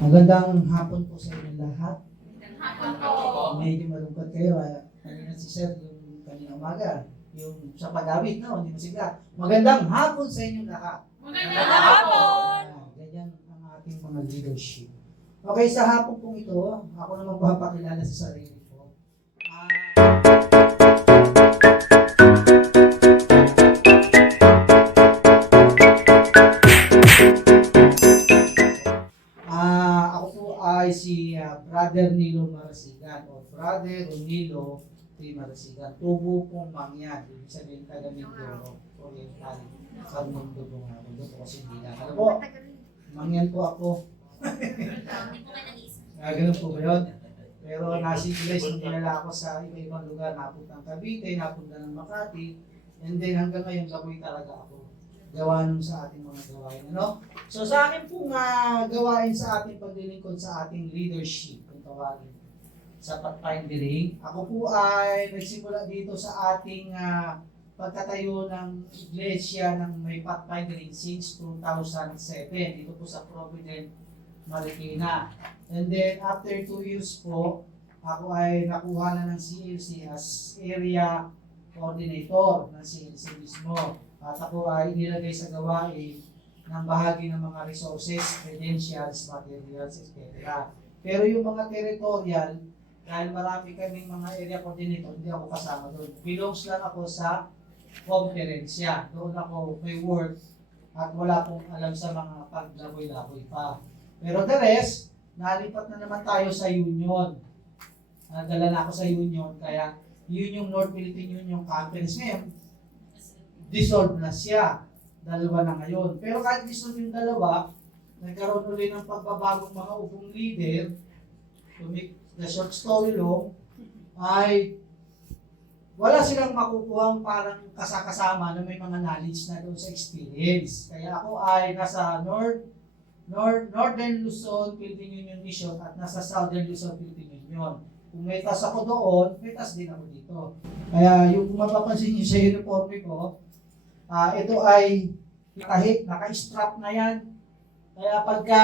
Magandang hapon po sa inyo lahat. Magandang hapon po. Medyo malungkot kayo. Kanina si Sir, yung kanina umaga, yung sa pag-awit, no? Hindi masigla. Magandang hapon sa inyo lahat. Magandang hapon. Ganyan ang ating mga leadership. Okay, sa hapon pong ito, ako na magpapakilala sa sarili ko. Ako po ay si Brother Nilo Marasigan o Brother Nilo T. Marasigan. Tubo pong mangyan. Ibig sabihin taga Mindoro. Oriental. Sa mundo po nga. Mundo po kasi hindi na. Ano po? Mangyan po ako. Ganun po ba yun? Pero nasibilize nung kilala ako sa iba-ibang lugar. Napunta ng Cavite, napunta ng Makati. And then hanggang ngayon, Gaboy talaga ako. Gawa nung sa ating mga gawain. Ano? So sa akin pong gawain sa ating paglilingkod sa ating leadership, kung tawagin, sa pathfinding, ako po ay nagsimula dito sa ating pagtatayo ng iglesia ng may pathfinding since 2007, dito po sa Provident, Marikina. And then after 2 years po, ako ay nakuha na ng CLC as area coordinator ng CLC mismo. At ako ay nilagay sa gawain ng bahagi ng mga resources, credentials, materials, etc. Pero yung mga territorial, dahil marami kaming mga area coordinator, hindi ako kasama doon. Belongs lang ako sa konferensya. Doon ako may work at wala pong alam sa mga paglaboy-laboy pa. Pero the rest, nalipat na naman tayo sa union. Nadala na ako sa union, kaya yun yung North Philippine Union Conference ngayon. Dissolve na siya. Dalawa na ngayon. Pero kahit dissolve yung dalawa, nagkaroon ulit ng pagbabagong mga upong leader. To make the short story long, ay wala silang makukuhang parang kasakasama na may mga knowledge na doon sa experience. Kaya ako ay nasa Northern Luzon, Philippine Union Mission at nasa Southern Luzon, Philippine Union. Kung may tas ako doon, may tas din ako dito. Kaya yung kung mapapansin niyo sa uniforme ko, ito ay naka-strap na yan. Kaya pagka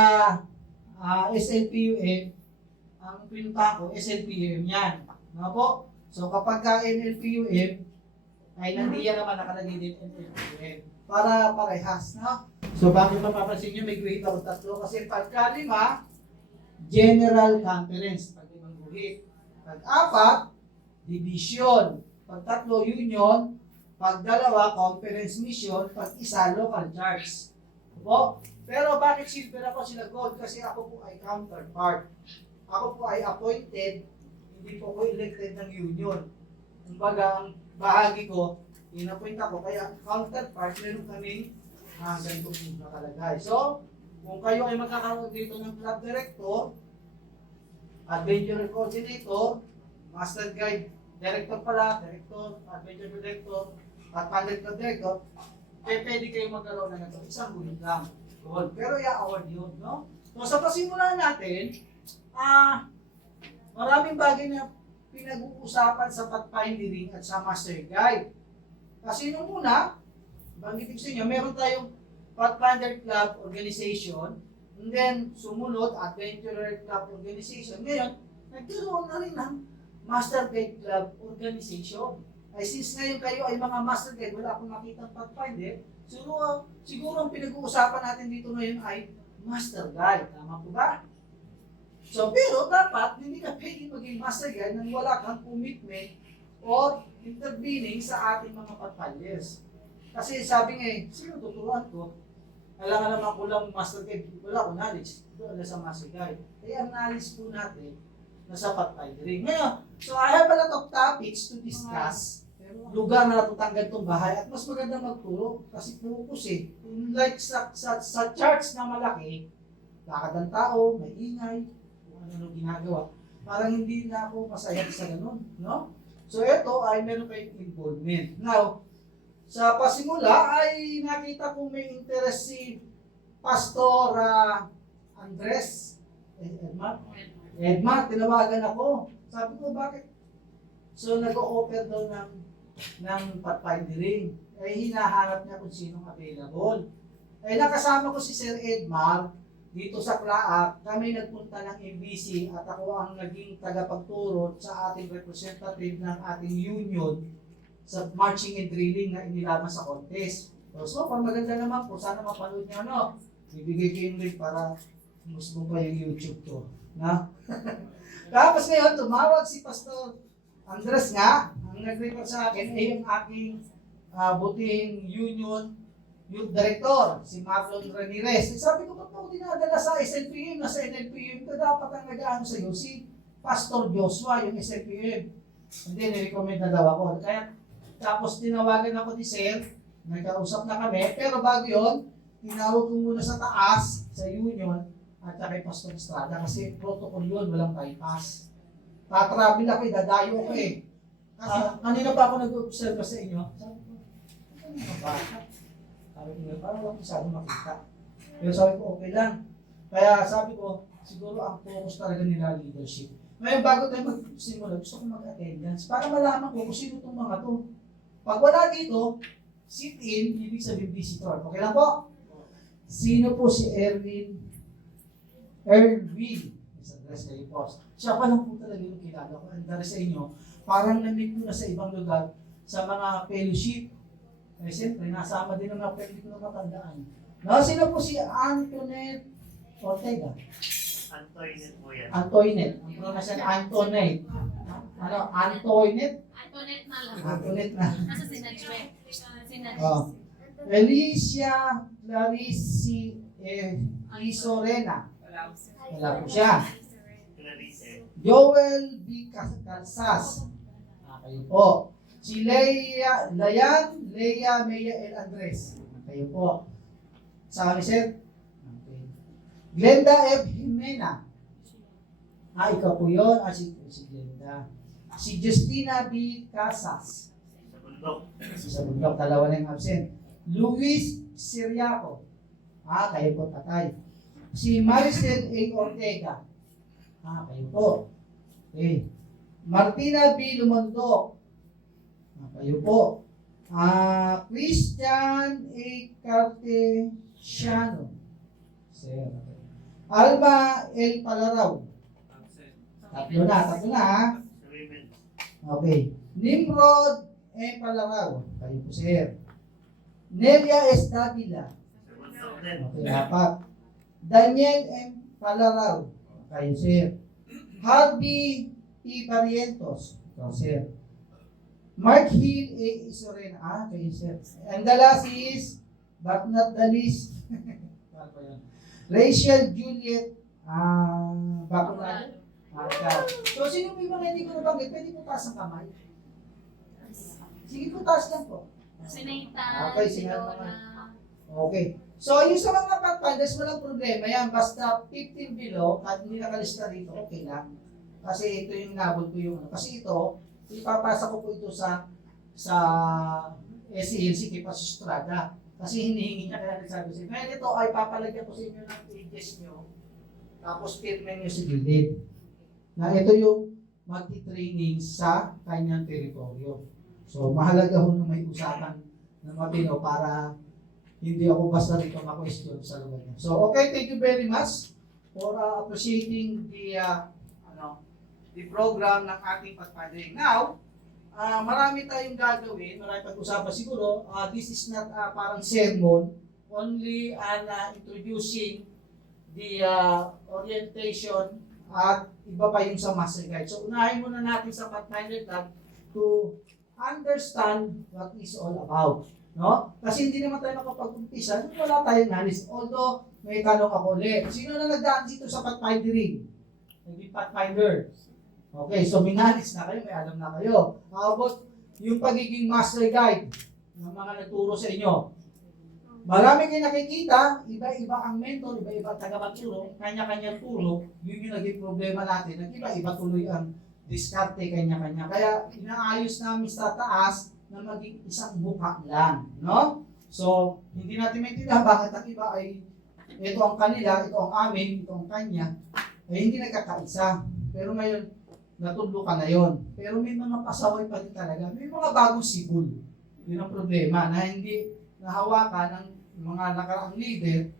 SLPUM, ang pinuntahan ko, SLPUM yan. Ano po? So kapag ka NLPUM, ay nandiyan naman nakalagay din NLPUM. Para parehas, no? So bakit mapapansin nyo, may guhit ako tatlo? Kasi pagka 5, General Conference. Pag 5 guhit. Pag 4, Division. Pag 3, Union. Pag 2, Conference Mission. Pag 1, Local Charge. Po? Pero bakit silver ako sila gold? Kasi ako po ay counterpart. Ako po ay appointed, hindi po ko elected ng union. Kumbaga, ang bahagi ko, in-appoint ako, kaya counterpart, meron kaming ganito po nakalagay. So, kung kayo ay magkakaroon dito ng club director, adventure coordinator, master guide, director pala, director, adventure director, at pilot club director, pwede kayo magkaroon na ito. Isang gulit lang. Pero i-award yun, no? So, sa pasimulan natin, maraming bagay na pinag-uusapan sa pathfinding at sa master guide. Kasi nung una, banggitin sa inyo, meron tayong Pathfinder Club Organization, and then sumunod, Adventurer Club Organization. Ngayon, nagkaroon na rin ng Master Guide Club Organization. Ay since ngayon kayo ay mga Master Guide, wala akong makitang Pathfinder, siguro ang pinag-uusapan natin dito ngayon ay Master Guide. Tama po ba? So, pero dapat hindi ka pwede maging Master Guide nang wala kang commitment or intervening sa ating mga pathfinders. Kasi sabi nga sino tuturuan ko? Kailangan naman ko lang Master Guide, wala akong knowledge. Doon na sa Master Guide. Kaya ang knowledge po natin nasa pathfinding. Ngayon, so I have a lot of topics to discuss. Lugar na natutanggal itong bahay at mas maganda magturo kasi focus eh. Like sa charts na malaki, lakad ng tao, may ingay, ano ginagawa. Parang hindi na ako masaya sa ganun, no? So ito ay meron kayong involvement. Now, sa pasimula ay nakita ko may interest si Pastor Andres Edmar, tinawagan ako. Sabi ko, bakit? So nag-o-offer daw ng pathfinding. Hinahanap niya kung sinong available. Nakasama ko si Sir Edmar dito sa CLAAC, kami nagpunta ng MBC at ako ang naging tagapagturo sa ating representative ng ating union sa marching and drilling na inilaban sa contest. So far, maganda naman po. Sana mapanood niyo, ano? Bibigay ko yung link para musbo pa yung YouTube ko. Na? Tapos ngayon, tumawag si Pastor Andres nga, ang nag-report sa akin ay yung aking butihing union youth director, si Marlon Ramirez. Eh, sabi ko, ba't mo dinadala sa SNPM? Nasa NLPM ka dapat ang nag-ano sa'yo, si Pastor Joshua, yung SNPM. Hindi, nirecommend na daw ako. Kaya, tapos tinawagan ako ni Sir, nagkausap na kami, pero bago yon, tinawag ko muna sa taas, sa union, at saka kay Pastor Estrada, kasi protocol yun, walang bypass. Tatravel ako, dadayo ako eh. Kanina pa ako nag-observe sa inyo. Sabi ko, ano mga bata? Sabi ko, parang wala masyadong makita. Pero sabi ko, okay lang. Kaya sabi ko, siguro ang focus talaga nila leadership. Ngayon, bago tayo magsimula, gusto ko mag-attendance para malaman ko kung sino itong mga to. Pag wala dito, sit in, ibig sabihin visitor. Okay lang po? Sino po si Erwin? Sa address na post. Siya pa lang po talaga yung kilala ko. Ang dari sa inyo, parang nandito na sa ibang lugar sa mga fellowship. Eh, siyempre, nasama din ng mga pwede ko na matandaan. No, sino po si Antoinette Ortega? Antoinette po yan. Antoinette. Ang pronunciation Antoinette. Ano? Antoinette? Antoinette na lang. Antoinette na. Nasa sinadjwe. Sinadjwe. Oh. Alicia Clarice Isorena. Wala po siya. Clarice. Joel B. Calzas. Kayo po. Si Leia Mea El Andres. Kayo po. Sa kami, sir? Okay. Glenda F. Jimena. Ikaw po yun. Si Glenda. Si Justina B. Casas. Sa bundok. Sa bundok, dalawa na yung absent. Luis Siriaco. Kayo po, tatay. Si Maricel A. Ortega. Kayo po. Okay. Martina B. Lumondok. Kayo po. Christian A. Cartesiano. Sir. Alma L. Palaraw. Tatlo na ha. Sa women. Okay. Nimrod M. Palaraw. Kayo po, sir. Nelia S. Davila. Sa bundok din. Okay, apat. Daniel M. Palaraw. Kayo, sir. Harvey P. Barrientos. Ikaw, sir. Mark Hill A. Isorena. Kayo, sir. And the last is, but not the least, Rachel Juliet Bacolado. So, sino po yung mga hindi ko nabanggit? Pwede po taas ang kamay. Sige po, taas lang po. Sinaytan. Okay, sinaytan naman. Okay. So, yung sa mga pathfinders, walang problema yan. Basta 15 below, at hindi nakalista rito, okay lang. Kasi ito yung nabol ko yung, kasi ito, ipapasa ko po ito sa SELC kay Pastor Estrada. Kasi hinihingi niya, kaya nagsabi siya, ngayon ito ay papalagyan ko sa inyo ng pages nyo, tapos firmen nyo sa gilid. Na ito yung magti-training sa kanyang teritoryo. So, mahalaga ho na may usapan ng matino para hindi ako basta rito ma-question sa lugar niya. So, okay, thank you very much for appreciating the program ng ating pagpadring. Now, marami tayong gagawin, marami pag-usapan siguro. This is not parang sermon, only introducing the orientation at iba pa yung sa master guide. So, unahin muna natin sa Pathfinder Club to understand what is all about. No? Kasi hindi naman tayo makapag-umpisa, wala tayong knowledge. Although, may tanong ako ulit. Sino na nagdaan dito sa pathfindering? Naging pathfinder. Okay, so may knowledge na kayo, may alam na kayo. How about yung pagiging master guide ng mga nagturo sa inyo? Marami kayo nakikita, iba-iba ang mentor, iba-iba ang tagapagturo, kanya-kanyang turo, yun yung naging problema natin. Nag-iba-iba tuloy ang diskarte kanya-kanya. Kaya inaayos namin sa taas na maging isang mukha lang, no? So, hindi natin maintindihan bakit ang iba ay ito ang kanila, ito ang amin, ito ang kanya, ay hindi nagkakaisa. Pero ngayon, natulog ka na yon. Pero may mga pasaway pa rin talaga. May mga bagong sibol. Yun ang problema, na hindi nahawakan ng mga nakaraang leader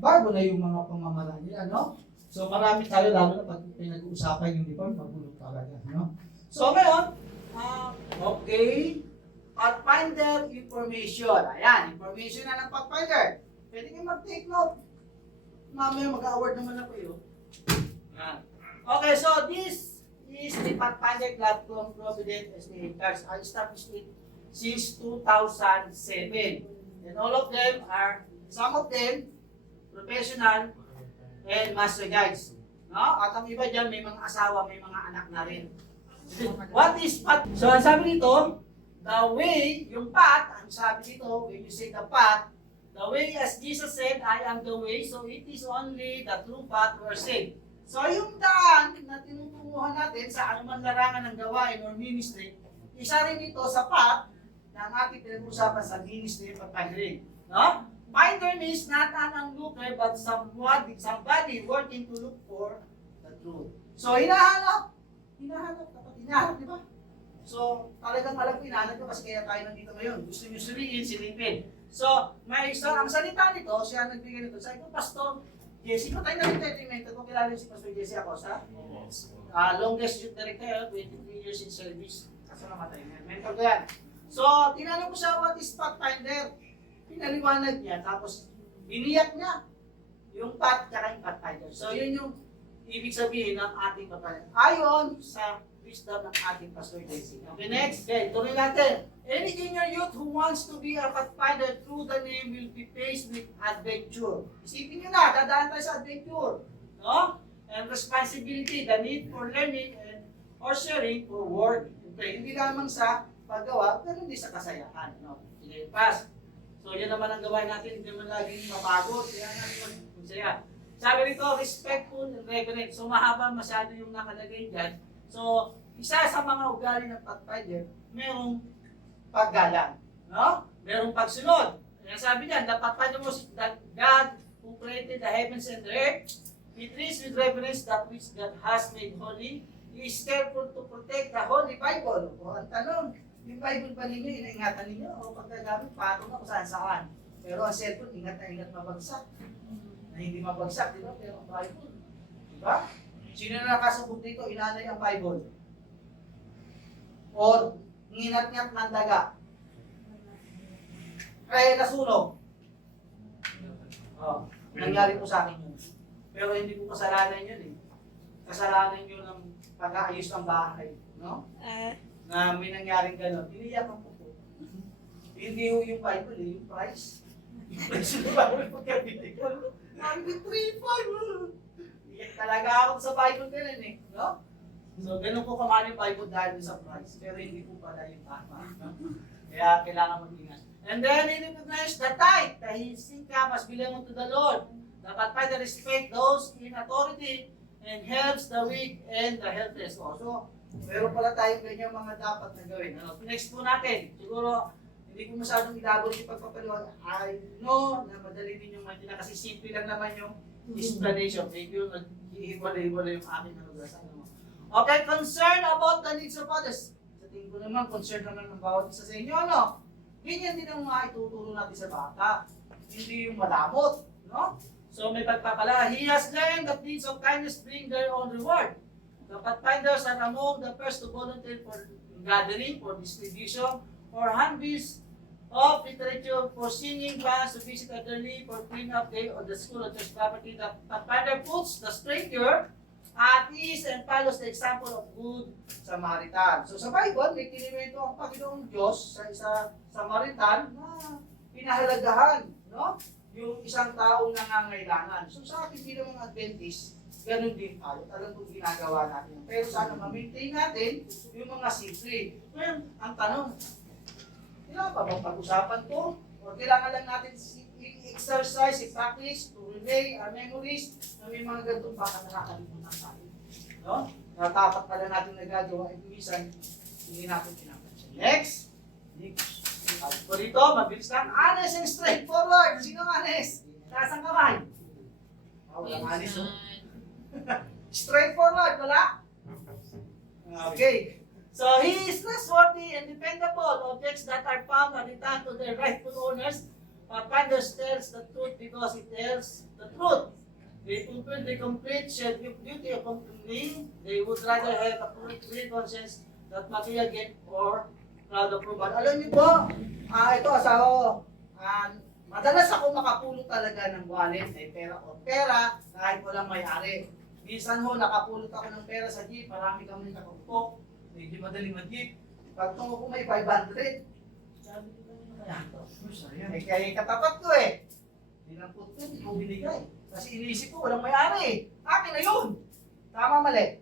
bago na yung mga pamamaraan nila, no? So marami tayo, lalo na pag pinag-uusapan yung uniform, magulo talaga, no? So ngayon, okay, Pathfinder information. Ayan, information na ng Pathfinder. Pwede kayo mag-take note. Mamaya mag-award naman ako yun. Ayan. Okay, so this is the Pathfinder Club from Provident SDA Cars. I established it since 2007. And all of them are, some of them, professional and master guides. No? At ang iba dyan, may mga asawa, may mga anak na rin. What is path? So, ang sabi dito, the way, yung path, ang sabi dito, when you say the path, the way as Jesus said, I am the way, so it is only the true path we are saved. So, yung daan na tinutunguhan natin sa anumang larangan ng gawain or ministry, isa rin ito sa path na ang ating pinag-usapan sa ministry of pagpagaling. No? Finder means not an onlooker, but somebody working to look for the truth. So, hinahanap, di ba? So, talagang alam ko, hinahanap ko kasi kaya tayo nandito ngayon. Gusto nyo suriin, silipin. So, may isang, ang salita nito, siya nagbigay nito. Sabi ko, Pastor Jesse, ko tayo na-entertainment. Kung kilala si Pastor Jesse Acosta, longest youth director, 23 years in service. Kaso namatay niya. Mentor ko yan. So, tinanong ko siya, what is Pathfinder? Pinaliwanag niya, tapos biniyak niya yung path at yung Pathfinder. So, yun yung ibig sabihin ng ating Pathfinder. Ayon sa wisdom ng ating Pastor Jesse. Okay, next. Okay, tuloy natin. Any junior youth who wants to be a Pathfinder through the name will be faced with adventure. Isipin nyo na, dadaan tayo sa adventure. No? And responsibility, the need for learning and or sharing for work. Okay, hindi lamang sa paggawa, pero hindi sa kasayahan. No? Sige, pass. So, yan naman ang gawain natin, hindi naman laging mapagod. Kaya natin magsaya. Sabi rito, respectful and reverent. So, mahaba masyado yung nakalagay dyan. So, isa sa mga ugali ng Pathfinder, merong paggalang. No? Merong pagsunod. Kaya sabi niyan, the Pathfinder was that God who created the heavens and the earth. He treats with reverence that which God has made holy. He is careful to protect the Holy Bible. O, ang tanong, yung Bible ba ninyo, inaingatan ninyo? O pagkagamit, patong ako saan-saan. Pero ang cellphone, ingat na ingat mabagsak. Na hindi mabagsak, di ba? Pero ang Bible, di ba? Sino na nakasabog dito, inanay ang Bible? Or, nginat-ngat ng daga? Kaya nasunog? Oh, nangyari po sa akin yun. Pero hindi ko kasalanan yun eh. Kasalanan yun ng pag-aayos ng bahay. No? Na may nangyaring gano'n, iniyakan ko po. Hindi yung Bible eh, yung price. Yung price yung Bible pagkabili ko. Ang 3-5. Iyak talaga ako sa Bible ganun eh. No? So, ganun po kamahal yung Bible dahil sa price. Pero hindi po pala yung tama. No? Kaya kailangan mag-ingat. And then, he recognized the tithe, that his income must belong to the Lord. Dapat pa respect those in authority and helps the weak and the helpless. So, meron pala tayong ganyan mga dapat na gawin. Ano? Next po natin, siguro hindi ko masyadong ilabot yung pagpapaliwanag. I know na madali din yung manila kasi simple lang naman yung explanation. Maybe yung nag-iiwala-iwala yung aking nalugasan. Okay, concern about the needs of others. Sa tingin ko naman, concern naman ng bawat isa sa inyo. Ano? Ganyan din ang mga ituturo natin sa bata. Hindi yung malamot. No? So may pagpapala. He has learned that deeds of kindness bring their own reward. The Pathfinders are among the first to volunteer for gathering, for distribution, for handbills of literature, for singing bands to visit elderly, for clean-up day on the school or church property. The Pathfinder puts the stranger at ease and follows the example of good Samaritan. So sa Bible, may kinimento ang Panginoong Diyos sa isa Samaritan na pinahalagahan, no? Yung isang taong nangangailangan. So sa ating bilang mga Adventist, ganun din tayo. Alam kung ginagawa natin. Pero sana ma-maintain natin yung mga simple. Well, ang tanong, kailangan pa bang pag-usapan to? O kailangan lang natin i-exercise, i-practice, to relay our memories na may mga ganitong baka nakakalimutan tayo. No? Natapat pala natin nagagawa, at minsan, hindi natin pinapansin. Next! At po dito, mabilis lang. Honest and straightforward. Sino ang honest? Taas ang kamay. Walang honest. Straightforward, wala? Okay. So, he is trustworthy and dependable. Objects that are found are returned to their rightful owners. Pathfinder tells the truth because it tells the truth. They fulfill the complete shed duty of complaining. They would rather have a free conscience that material gain or crowd approval. Alam niyo po, ito asawa ko, madalas ako makapulot talaga ng wallet, pera o pera kahit walang may-ari. Minsan ho, nakapulot ako ng pera sa jeep, marami kami nakaupo, medyo madaling mag-jeep. Pagtungo ko may 500. Sabi ko kaya ito. Kaya katapat ko Hindi lang po ito, hindi ko binigay. Kasi iniisip ko, walang may-ari Akin na yun. Tama, mali?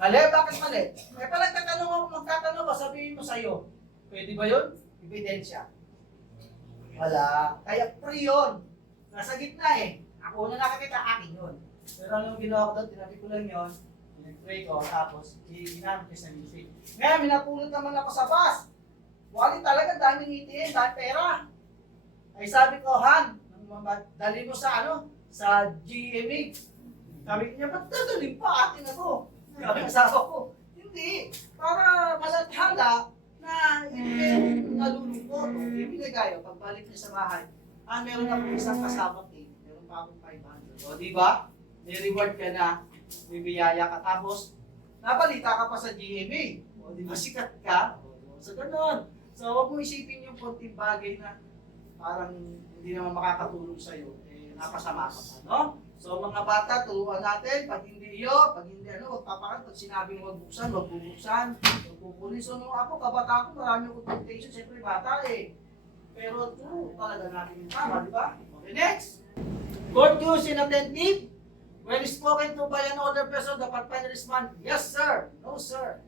Mali? Bakit mali? Pag magtatanong ako, sabihin mo sa'yo, pwede ba yun? Ebidensya. Wala. Kaya free yun. Nasa gitna Ako na nakakita, akin yun. Pero anong ginawa ko doon, tinabi ko lang yun. Pinag-pray ko, tapos ginamit ko sa music. Ngayon, minapulot naman ako sa bus. Wali talaga, daming ATM, dahil pera. Ay sabi ko, Han, dali mo sa sa GMA. Sabi niya, ba't dadalhin pa atin na to? Sabi ng asawa ko, hindi. Para malathala na hindi nalulungkot. Ibinigay, pagbalik niya sa bahay. Meron akong isang kasama meron pa akong 500. O, di ba? May reward ka na, may biyaya ka. Tapos, nabalita ka pa sa GMA. O, di ba sikat ka? So, ganun. So, huwag mo isipin yung konting bagay na parang hindi naman makakatulong sa'yo. Napasama ka pa, no? So, mga bata, turuan natin. Pag hindi pag hindi huwag papakan. Pag sinabing huwag buksan, huwag bubuksan. Huwag kukunin. So, nung ako, kabata ako, marami akong temptation. Siyempre, bata Pero, true talaga natin yung tama, di ba? Okay, next. Court use inattentive. When spoken to by another person, dapat pa respond, yes, sir. No, sir.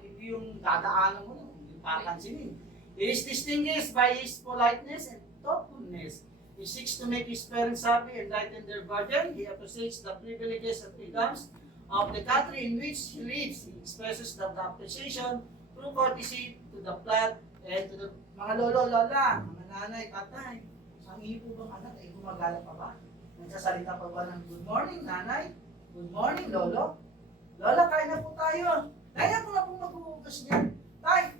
Hindi yung dadaanan mo, hindi papansinin. He is distinguished by his politeness and thoughtfulness. He seeks to make his parents happy and lighten their burden. He appreciates the privileges and freedoms of the country in which he lives. He expresses the appreciation through courtesy to the flag and to the mga lolo, lola, mga nanay, tatay. Ang iyo po bang anak ay gumagala pa ba? Nagsasalita pa ba ng good morning, nanay? Good morning, lolo? Lola, kain na po tayo. Kaya po na po maghuhugas niya. Tay,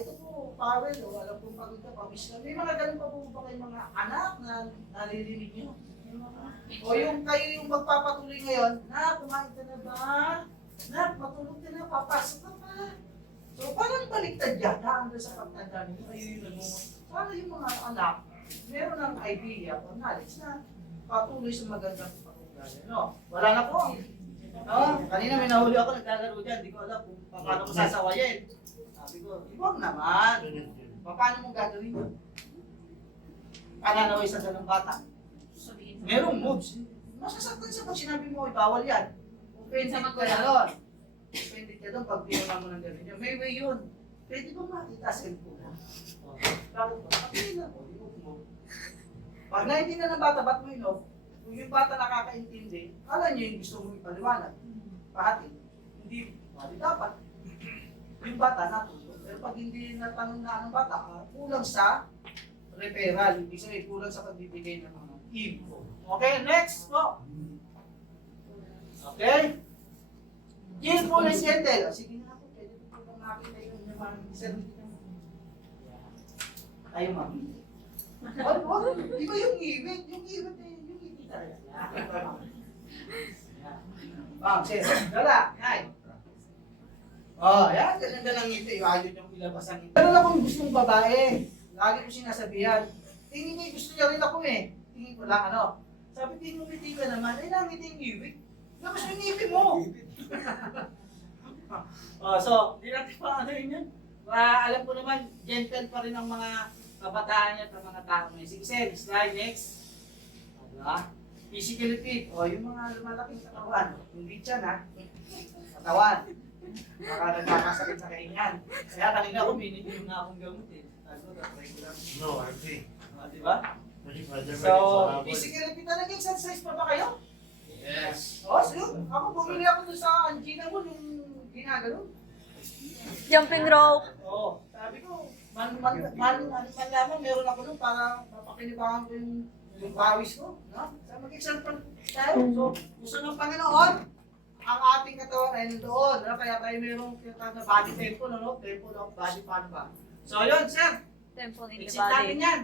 ito po, Powell, alam kong pagod ka, pamiss ka. May mga ganun pa po ba kayong mga anak na naririnig nyo? O yung kayo yung magpapatuloy ngayon, kumain ka na ba? Matulog ka na, papasok ka pa. So parang baliktad yata hanggang sa pagtanda ninyo. Kayo yung nagmumot. Para yung mga anak, meron ng idea o knowledge na patuloy sa magandang pag-ugali. No? Wala na po. Kanina may nahuli ako, naglalaro dyan. Hindi ko alam kung paano ko sasawayin. Sabi ko, ibang naman. Paano mo gagawin yun? Pananaway sa ganang bata. Merong moves. Masasaktan sa pag sinabi mo, bawal yan. Offended ka na doon. Offended ka doon pag pinunga mo ng gano'n yun. May way yun. Pwede ba makita sa cellphone mo? Bakit ba? Kapilin na po, i-off mo. Pag naintindihan ng bata, ba't mo in-off? Kung yung bata nakakaintindi, kala niyo yung gusto mong ipaliwanag. Pahatin. Hindi, dapat. Yung bata natulog. Pero pag hindi natanong na ng bata, kulang sa referral. Ibig sabihin, kulang sa pagbibigay ng mga info. Okay, next po. Okay? Cheerful and gentle. Sige nga po, pwede po lang makita yung mga service niya. Tayo makita. Di ba yung iwit? Yung iwit yung ngiti talaga. Sir, dala, ngay. Yan, ganda ng ngiti. Ayaw niyong ilabas ang ngiti. Pero akong gustong babae. Lagi ko sinasabihan. Tingin niya, gusto niya rin ako Tingin ko lang, Sabi ko, yung ngiti ka naman, ngiti yung iwit. Labas yung ngiti mo. So, di natin pa yun. Alam ko naman, gentle pa rin ang mga kabataan niya at ang mga tao niya. Sige, sir, slide next. Diba? Physically fit. Yung mga lumalaking katawan. Hindi tiyan, katawan. Baka nagkakasakit sa kaingan. Kaya kanina ako, minigil na akong gamot No, RP. Diba? So, physically fit talaga, exercise pa ba kayo? Yes. So, ako bumili ako doon sa Angina mo, yung ginagano. Jumping rope. Sabi ko, lamang meron ako doon para mapakinibangan ko yung pawis ko. No? So, mag-example tayo. So, gusto ng Panginoon, ang ating katawan ay nandoon. No? Kaya tayo merong tinatawag na body temple, Temple of body, paano ba? So, yun, sir. Temple in the Exit natin body. yan.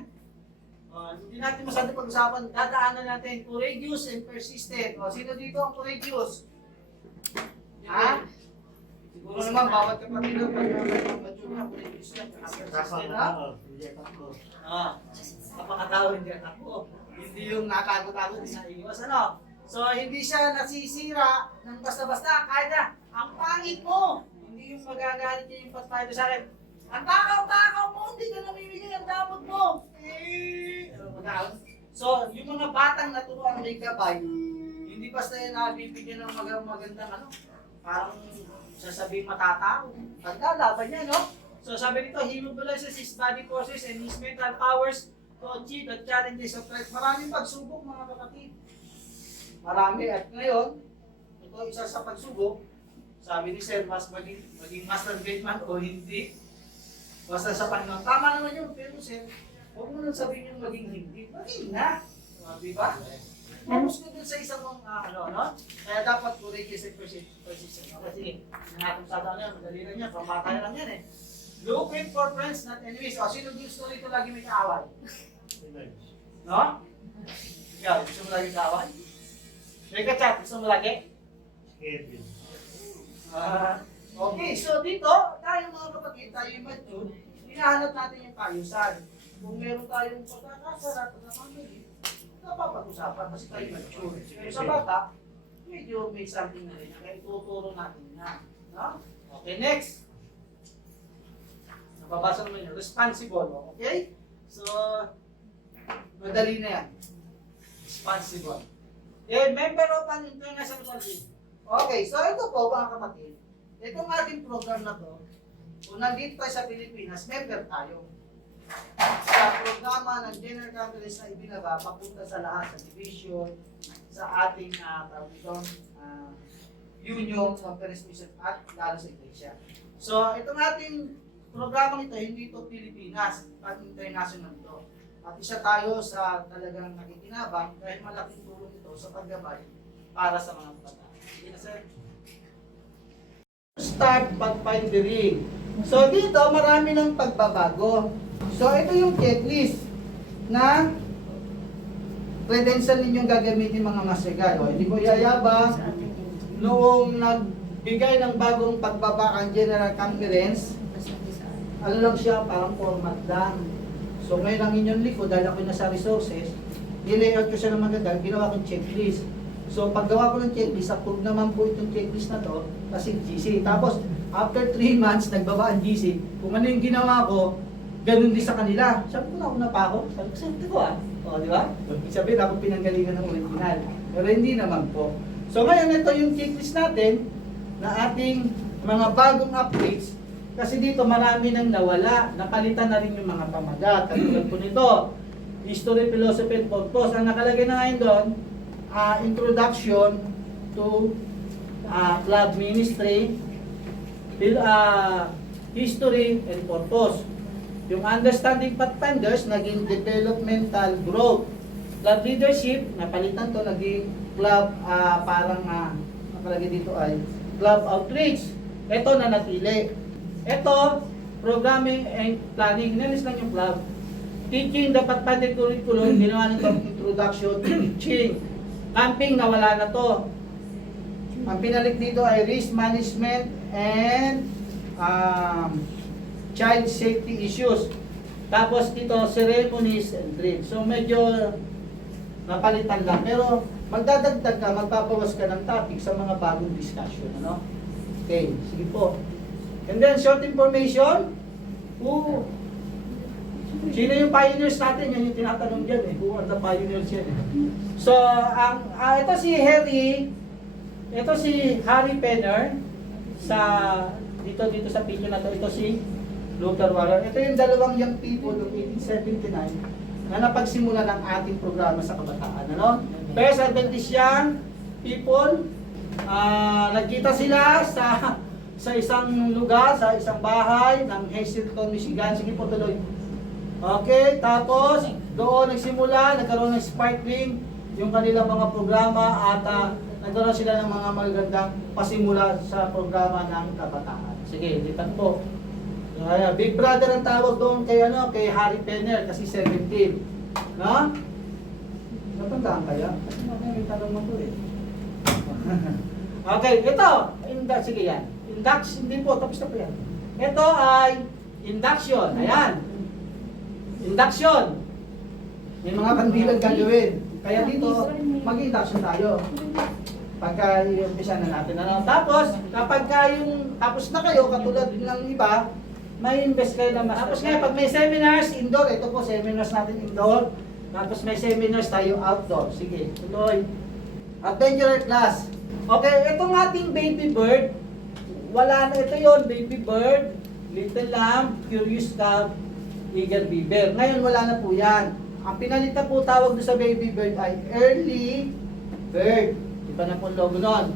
Hindi natin masyado pag-usapan. Dadaanan natin courageous and persistent. Sino dito ang courageous? Ha? Siguro naman, bawat kapatid ng pag-mature na courageous yan. Persistent ha? Kapakatao, hindi ako. Hindi yung natago-tago, hindi naiiwas. Ano? So, hindi siya nasisira ng basta-basta. Kahit na, ang pangit mo. Hindi yung magagalit niya yung patpayo sa akin. Ang takaw-takaw mo, hindi ka namimigay ang damot mo. So, yung mga batang naturuan may gabay, hindi basta yan nabibigyan ng magandang ano, parang sasabihin matatao. Pagkalaban niya, no? So, sabi nito, he mobilizes his body forces and his mental powers to achieve the challenges of life. Maraming pagsubok, mga kapatid. Marami. At ngayon, ito isa sa pagsubok, sabi ni Sir, mas maging master man o hindi. Basta sa Panginoon. Tama naman yun, pero Sir, huwag mo nang sabihin yung maging hindi. Maging na. Di ba? Focus ko dun sa isang ano? Kaya dapat courageous and persistent. Kasi, nanatong sa ano, madali lang yan, pambatay lang yan eh. Looking for friends, not enemies. O, sino gusto rito lagi may kaaway? No? Ikaw, gusto mo lagi kaaway? May ka-chat, gusto mo lagi? Okay, so dito, tayo mga kapatid, tayo yung mature, hinahanap natin yung kayusan. Kung meron tayong pagkakasarap na family, napapag-usapan kasi tayo mature. Pero sa bata, medyo may something na rin, kaya ituturo natin na. No? Okay, next. Nababasa naman yun, responsible. Okay? So, madali na yan. Responsible. Member of an international body. Okay, so ito po mga kapatid. Itong ating program na to, kung nandito tayo sa Pilipinas, member tayo. Sa programa ng General Conference na ibinaba, papunta sa lahat, sa division, sa ating union, conference mission, at lalo sa iglesia. So, itong ating programa nito, hindi ito Pilipinas, at international ito. At isa tayo sa talagang nakikinabang dahil malaking tulong ito sa paggabay para sa mga bata. Sige na, sir. Start pagpindering. So dito marami ng pagbabago. So ito yung checklist na credential ninyong gagamitin mga master. Hindi ko yayabang noong nagbigay ng bagong pagbaba ang General Conference. Ano lang siya, parang format lang. So ngayon ang inyong likod, dahil ako nasa resources, nilayout ko siya ng maganda, ginawa kong checklist. So paggawa ko ng checklist, approve naman po itong checklist na to kasi GC. Tapos after 3 months, nagbaba ang GC. Kung ano yung ginawa ko, ganun din sa kanila. Sabi ko, nauna pa ako. Sabi ko, sabi ko O, di ba? Sabihin ako pinanggalingan ng original. Pero hindi naman po. So ngayon, ito yung checklist natin na ating mga bagong updates. Kasi dito marami nang nawala. Napalitan na rin yung mga pamagat. Katulad po nito, history, philosophy, and purpose. Ang nakalagay na ngayon doon, introduction to club ministry, history and purpose. Yung understanding pathfinders, naging developmental growth. Club leadership, napalitan to, naging club, nakalagay dito ay club outreach. Ito na natili. Ito, programming and planning. Nalis lang yung club. Teaching, dapat pathfinder curriculum, ginawa nito introduction to teaching. Camping, nawala na to. Ang pinalik dito ay risk management and child safety issues. Tapos dito, ceremonies and drills. So medyo napalitan lang. Pero magdadagdag ka, magpapawas ka ng topic sa mga bagong discussion. Ano? Okay, sige po. And then short information. Sino yung pioneers natin? Yan yung tinatanong dyan eh. Who are the pioneers yan eh? So, ito si Harry Penner dito sa picture na to. Ito si Luther Warren. Ito yung dalawang young people noong 1879 na napagsimula ng ating programa sa kabataan. Ano? First Adventist young people, nagkita sila sa isang lugar, sa isang bahay ng Hazleton, Michigan. Sige po, tuloy. Okay, tapos doon nagsimula, nagkaroon ng sparkling yung kanilang mga programa at nagkaroon sila ng mga magagandang pasimula sa programa ng kabataan. Sige, lipat po. Big Brother ang tawag doon kay Harry Penner kasi 17. No? Napandaan kaya? Kasi may tanong mo to eh. Okay, ito. Sige yan. Hindi po, tapos na po yan. Ito ay induction. Ayan. Induction. May mga kandilang gagawin. Kaya dito, mag-induction tayo. Pagka i-umpisa na natin. Ano? Tapos, kapag yung tapos na kayo, katulad ng iba, may invest kayo ng mas. Tapos ngayon, pag may seminars, indoor. Ito po, seminars natin indoor. Tapos may seminars tayo outdoor. Sige, tuloy. Adventure class. Okay, itong ating baby bird, wala na ito yon, baby bird, little lamb, curious cat, eagle beaver. Ngayon, wala na po yan. Ang pinalitan po tawag doon sa baby bird ay early bird. Iba na po ang logo nun.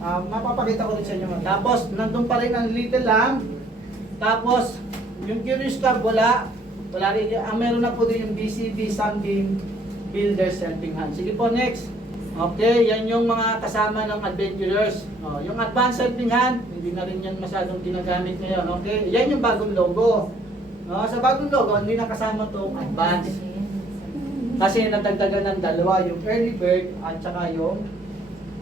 Mapapakita ko rin sa inyo. Tapos, nandun pa rin ang little lamb. Tapos, yung curious cat, wala. Wala rin. Meron na po din yung BCB, Sunbeam, Builders, Helping Hand. Sige po, next. Okay, yan yung mga kasama ng adventurers. Yung Advanced Helping Hand, hindi na rin yan masyadong ginagamit ngayon. Okay, yan yung bagong logo. Sa bagong logo, hindi na kasama itong Advanced. Kasi natagdagan ng dalawa, yung Early Bird at saka yung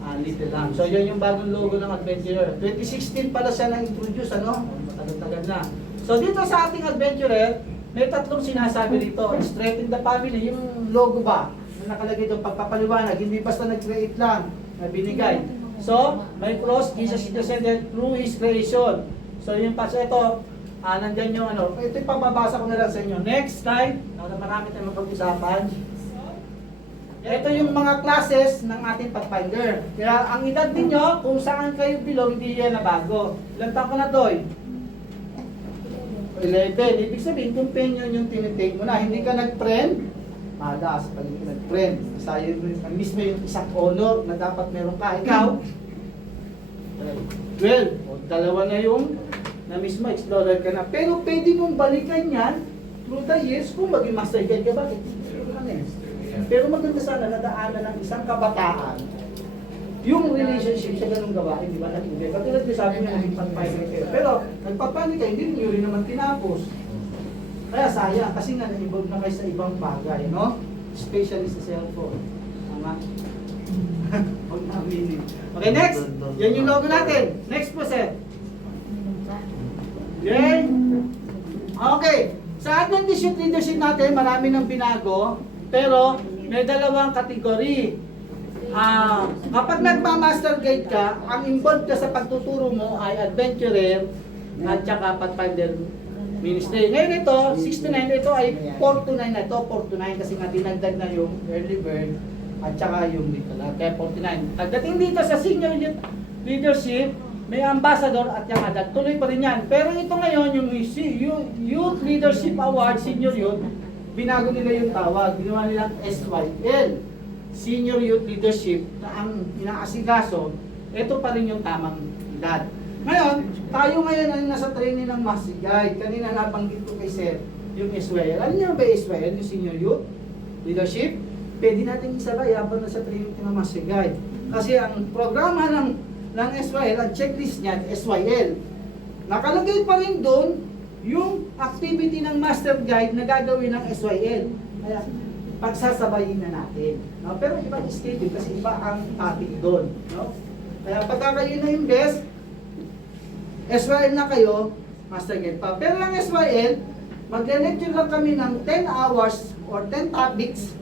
Little Lamb. So, yun yung bagong logo ng Adventurer. 2016 pala siya na-introduce, ano? Matagal-tagal na. So, dito sa ating Adventurer, may tatlong sinasabi dito. Strengthen the family, yung logo ba? Nakalagay doon pagpapaliwanag, hindi basta nag-create lang na binigay. So, may cross, Jesus is descended through His creation. So, yung pas ito, nandyan yung ano, ito yung pababasa ko na lang sa inyo. Next slide, marami tayong mag-usapan. Ito yung mga classes ng ating Pathfinder. Kaya ang edad ninyo, kung saan kayo belong, hindi yan na bago. Ilang taon ko na to? 11. Ibig sabihin, companion yung tinitake mo na. Hindi ka nag-friend, malas, pag hindi ka nag-friend. Masaya yung mismo yung isang honor na dapat meron ka. Ikaw, 12. O, dalawa na yung na mismo, explorer ka na. Pero pwede mong balikan yan through the years kung maging master guide ka. Bakit? Pero maganda sana nadaanan ng isang kabataan yung relationship sa ganung gawain, di ba? Nag-ibig. Katulad niya sabi niya, naging pag-pilot kayo. Pero nagpapanic kayo, hindi niyo rin naman tinapos. Kaya sayang, kasi nga na-involve na kayo sa ibang bagay, no? Especially sa cellphone. Tama? Huwag na aminin. Okay, next. Yan yung logo natin. Next po, sir. Okay? Okay. Sa Adventist Youth Leadership natin, marami nang binago. Pero may dalawang kategory. Kapag nagpa-master guide ka, ang involved ka sa pagtuturo mo ay adventurer at saka pathfinder ministry. Ngayon ito, 69, ito ay 4 to 9 na ito, 4 to 9 kasi nga dinagdag na yung early bird at saka yung little lamb, kaya 49. Pagdating dito sa senior youth leadership, may ambassador at yung adult, tuloy pa rin yan. Pero ito ngayon, yung Youth Leadership Award, Senior Youth, binago nila yung tawag, ginawa nilang SYL, Senior Youth Leadership, na ang inaasikaso, ito pa rin yung tamang edad. Ngayon, tayo ngayon ay nasa training ng Master Guide. Kanina nabanggit ko kay Sir, yung SYL. Alam niyo ba SYL, yung Senior Youth Leadership? Pwede natin isabay habang nasa training ng Master Guide. Kasi ang programa ng SYL, ang checklist niyan, SYL. Nakalagay pa rin doon yung activity ng Master Guide na gagawin ng SYL. Kaya, pagsasabayin na natin. No? Pero ibang schedule kasi iba ang topic doon. No? Kaya pagka kayo na-invest, SYL na kayo, Master Guide pa. Pero ang SYL, magre-lecture lang kami ng 10 hours or 10 topics.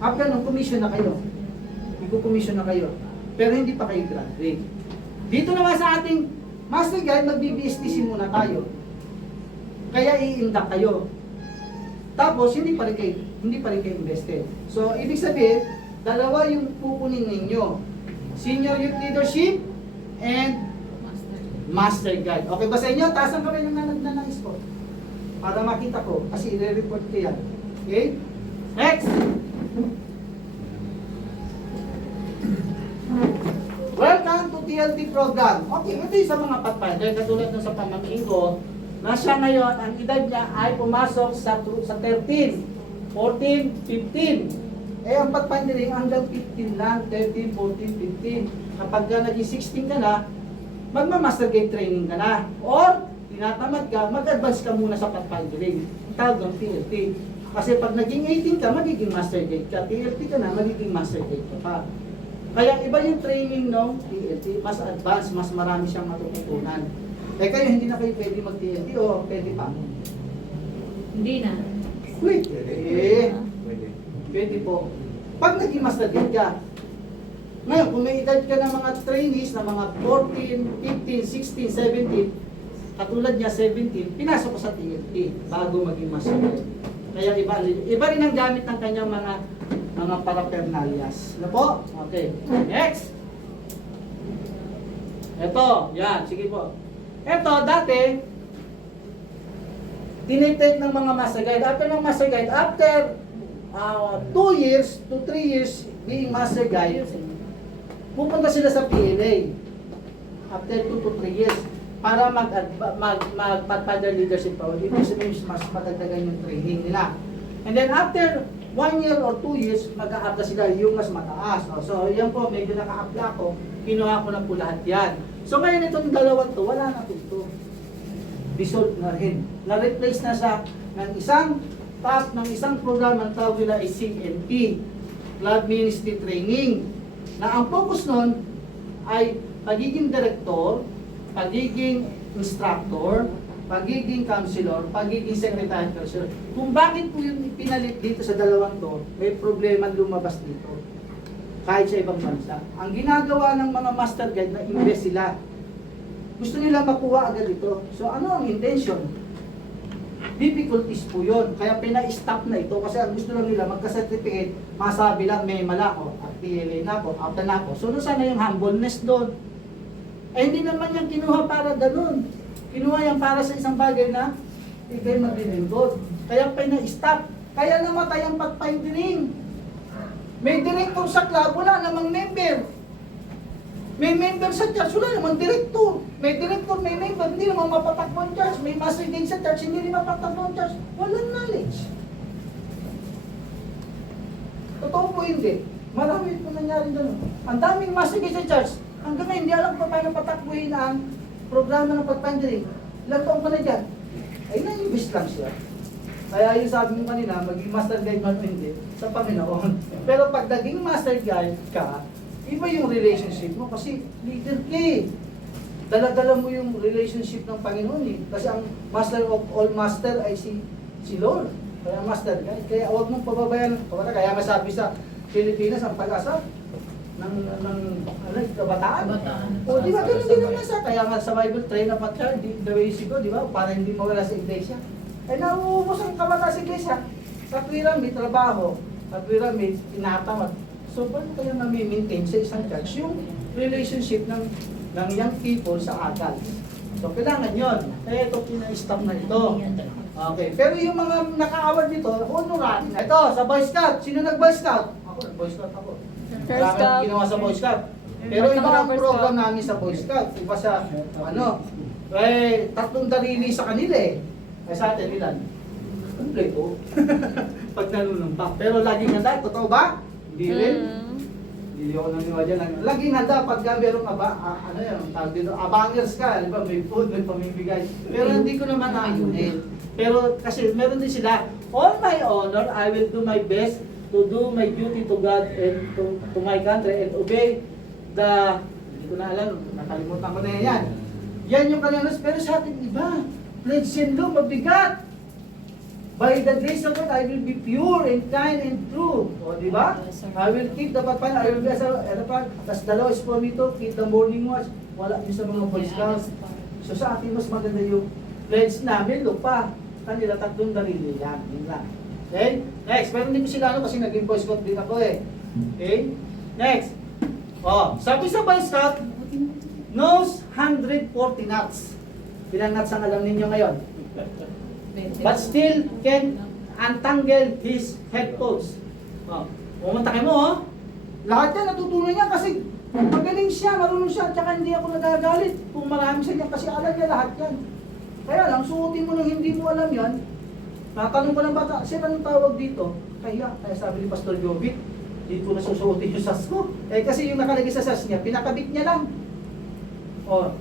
After nung commission na kayo. Iko-commission na kayo. Pero hindi pa kayo graduate. Dito naman sa ating Master Guide, mag-BSTC muna tayo. Kaya i-induct kayo. Tapos, hindi pa rin kayo invested. So, ibig sabihin, dalawa yung pupunin ninyo. Senior Youth Leadership and Master Guide. Okay ba sa inyo? Taas ang kamay ng nagnanais ko. Para makita ko. Kasi i-report ko yan. Okay? Next! Welcome to TLT program. Okay, ito yung sa mga pathfinder. Katulad ng sa pamangkin ko, na siya ngayon, ang edad niya ay pumasok sa 13, 14, 15. Eh, ang pathfindering hanggang 15 lang, 13, 14, 15. Kapag naging 16 ka na, magma-master guide training ka na. Or, tinatamad ka, mag-advance ka muna sa pathfindering. Tawag ng TLT. Kasi pag naging 18 ka, magiging master grade ka. TLT ka na, magiging master grade ka pa. Kaya iba yung training ng TLT, mas advanced, mas marami siyang matututunan. Eh kayo, hindi na kayo pwede mag-TLT o pwede pa? Hindi na. Pwede. Pwede. Pwede po. Pag naging master grade ka, ngayon, kung may edad ka ng mga trainees na mga 14, 15, 16, 17, katulad niya 17, pinasok ko sa TLT bago maging master grade. Kaya iba rin ang gamit ng kanyang mga paraphernalias. Ano po? Okay. Next. Ito, yan, sige po. Ito, dati, tinitake ng mga master guide. After ng master guide, after 2 years to 3 years being master guide, pupunta sila sa PLA. After 2 to 3 years, para magpatpada leadership power. Ibig sabihin, mas madagdagan yung training nila. And then after 1 year or 2 years, mag-a-apply sila yung mas mataas. So, yan po, medyo naka-apply ko, kinuha ko na po lahat yan. So, ngayon itong dalawang to, wala na po ito. Dissolve na rin. Na-replace na siya ng isang program ng tawag nila ay CMT, Club Ministry Training, na ang focus nun ay pagiging director, pagiging instructor, pagiging counselor, pagiging secretary treasurer. Kung bakit po yung pinalit dito sa dalawang to, may problema lumabas dito. Kahit sa ibang bansa. Ang ginagawa ng mga master guide na invest sila, gusto nila makuha agad ito. So ano ang intention? Difficulties po yun. Kaya pina-stop na ito kasi ang gusto lang nila magka-certificate, masabi lang may mala ko, at PLA na po, after na po. So sana yung humbleness doon. Eh hindi naman yan kinuha para ganun. Kinuha yan para sa isang bagay na ikay maglilingkod. Kaya pina-stop. Kaya namatay ang pagpaintining. May director sa club, wala namang member. May member sa church, wala namang director. May director, may member, hindi naman mapatakbo ang church. May master guide sa church, hindi naman mapatakbo ang church. Walang knowledge. Totoo po hindi. Marami po nangyari doon. Ang daming master guide sa church, hanggang ngayon, hindi alam pa paano patakbuhin ang programa ng pagpandiring. Ilang taong ka na dyan? Ay, na-invest lang siya. Kaya yung sabi mo kanina, maging master guide man o hindi, sa Panginoon. Pero pag naging master guide ka, iba yung relationship mo kasi leader ka eh. Dala-dala mo yung relationship ng Panginoon eh. Kasi ang master of all master ay si Lord. Kaya master guide. Kaya huwag mong pababayan. Kaya masabi sa Pilipinas, ang pag-asa ng kabataan. O di ba, ganun din naman sa, kaya nga sa Bible, train up a child, the way you go, di ba, para hindi mawala sa iglesia. Eh, nauubos ang kabataan sa iglesia. Sa tuwirang may trabaho, sa tuwirang may tinatamad. So, paano kaya ma-maintain sa isang church yung relationship ng young people sa adults? So, kailangan yon. Kaya ito, pina-stop na ito. Okay. Pero yung mga naka-award dito, honoran. Ito, sa Boy Scout. Sino nag-Boy Scout? Ako, nag-Boy Scout ako. Marami akong ginawa sa Boy Scout. Pero iba ang program namin sa Boy Scout. Iba sa, eh, 3 darili sa kanila eh. Eh sa atin, ilan? Kompleto. Pag nanunumpak. Pero laging handa, totoo ba? Hindi rin. Hindi ako naniwala dyan. Laging handa pagka merong tawag dito, abangers ka. Di ba? May food, may pamimigay. Pero hindi ko naman naayunin. Pero kasi meron din sila, all my honor, I will do my best to do my duty to God and to my country and obey the, hindi ko na alam, nakalimutan ko na yan. Yan yung kanilang, pero sa atin iba. Pledge and law, mabigat. By the grace of God, I will be pure and kind and true. O, di ba? I will keep the patpan, I will be as a patpan. Tapos the law is for me to keep the morning watch. Wala yun sa mga Boy Scouts. So sa atin, mas maganda yung pledge namin, lupa. Kanila 3 darili yan. Yun lang. Okay? Next. Pero hindi ko sila kasi naging Boy Scout din ako eh. Okay? Next. Oh, sabi sa Boy Scout, knows 140 knots. Ilang knots ang alam ninyo ngayon? But still can untangle his headphones. Oh, pumunta kayo mo, oh. Lahat yan natutunan niya kasi magaling siya, marunong siya, tsaka hindi ako nagagalit kung marami siya niya kasi alam niya lahat yan. Kaya lang, suotin mo nang hindi mo alam yan. Natanong ko ng bata, sir, anong tawag dito? Kaya sabi ni Pastor Jovit, dito na susuotin yung sas ko. Eh kasi yung nakalagay sa sas niya, pinakabit niya lang. Oh.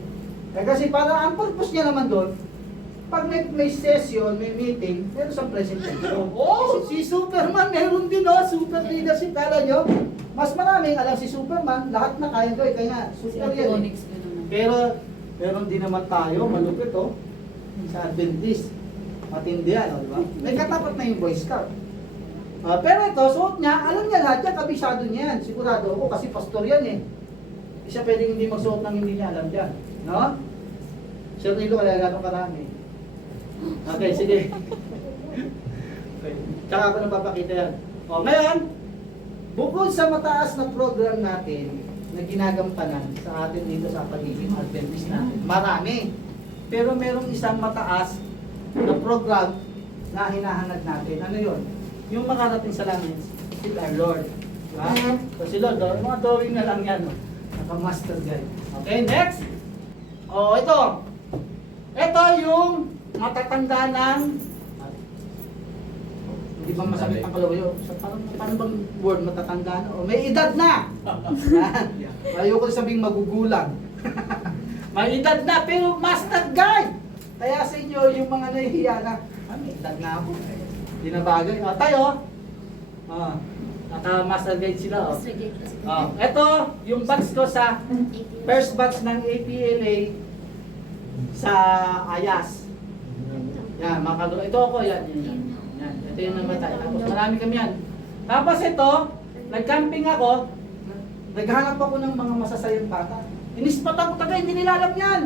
Eh kasi para ang purpose niya naman doon, pag may session, may meeting, meron sa presentation. Oh, si Superman meron din, oh, super leadership. Kala nyo, mas maraming alam si Superman, lahat na kaya ko, kaya nga, Si super yan. Eh. Onyx ka naman. Pero, meron din naman tayo, malupit, oh, sa Adventist. Matindi yan, oh, di ba? May katapat na yung Boy Scout. Pero ito, suot niya, alam niya lahat yan, kabisado niya yan. Sigurado ako, kasi pastor yan eh. Hindi siya pwedeng hindi magsuot ng hindi niya alam dyan. No? Sir Nilo, kaya gano'ng karami. Okay, sige. Okay. Tsaka ako napapakita yan. O, ngayon, bukod sa mataas na program natin na ginagampanan sa atin dito sa pagiging Adventist natin, marami. Pero merong isang mataas na program na hinahanag natin. Ano yun? Yung makarating sa langit, still our Lord. Diba? So si Lord, mga drawing na lang yan. No? Naka-master guide. Okay, next. O, ito. Ito yung matatanda ng hindi ba masakit ang kalawayo? So, paano bang word matatanda na? O, may edad na! Ayoko sabing magugulang. May edad na, pero master guide! Kaya sa inyo, yung mga nahihiya na, may edad na ako. Hindi na bagay. O, tayo. Naka-master guide sila. Ito, yung batch ko sa first batch ng APLA sa Ayas. Yan, makalo. Ito ako, yan. Ito yung namatay. Tapos marami kami yan. Tapos ito, nag-camping ako, naghanap ako ng mga masasayang bata. Inispatan ko taga, hindi nila alam yan.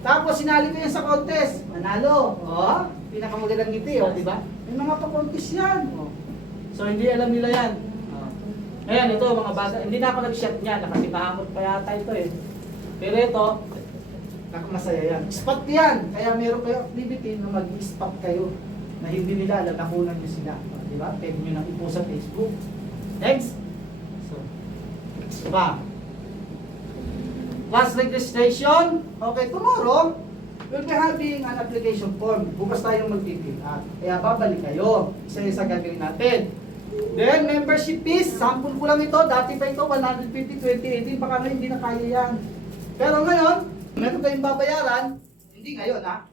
Tapos sinali ko yan sa contest. Manalo. O, pinakamagandang ngiti, o, di ba? May mga pa-contest yan. O. So, hindi alam nila yan. O. Ayan, ito, mga bata. Hindi na ako nag-shot niya, kasi mahamot pa yata ito eh. Pero ito, nakamasaya yan. Spot yan. Kaya meron kayo activity na mag-spot kayo na hindi nila alam, nakunan nyo sila. Di ba? Pwede nyo nang ipost sa Facebook. Next. So, diba? Class registration. Okay, tomorrow, we'll be having an application form. Bukas tayong mag-fill out. Kaya babalik kayo. Isa-isa gagawin natin. Then, membership fees. Sample ko lang ito. Dati pa ito, 150, 2018. Baka ngayon hindi na kaya yan. Pero ngayon, meron kayong babayaran. Hindi ngayon, ha?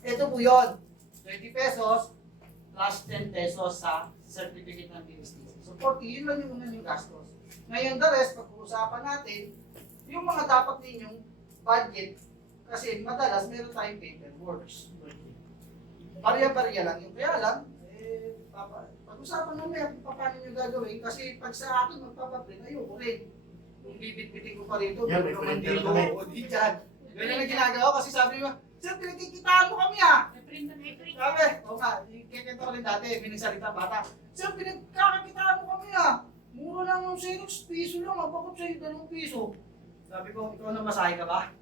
Ito po yun. 20 pesos plus 10 pesos sa certificate ng PSTC. So 40, yun lang yung unang yung gastos. Ngayon the rest, pag-uusapan natin, yung mga dapat ninyong budget, kasi madalas meron tayong paperwork. Barya-barya lang yung kaya lang, pag-usapan namin kung paano nyo gagawin, kasi pag sa akin magpapaprint, ayoko rin. Kung bibit-bitin ko pa rito, Yeah, pero may hindi printer ko kami. audit dyan. Ganyan ang ginagawa kasi sabi mo, sir, pinagkikitaan mo kami ah. Sabi, o nga, kikita ko rin dati, pinagsalita bata. Sir, pinagkakakitaan mo kami ah. Mura lang yung Xerox, piso lang, bakit sa'yo 2 piso? Sabi ko, ikaw na masahe ka ba?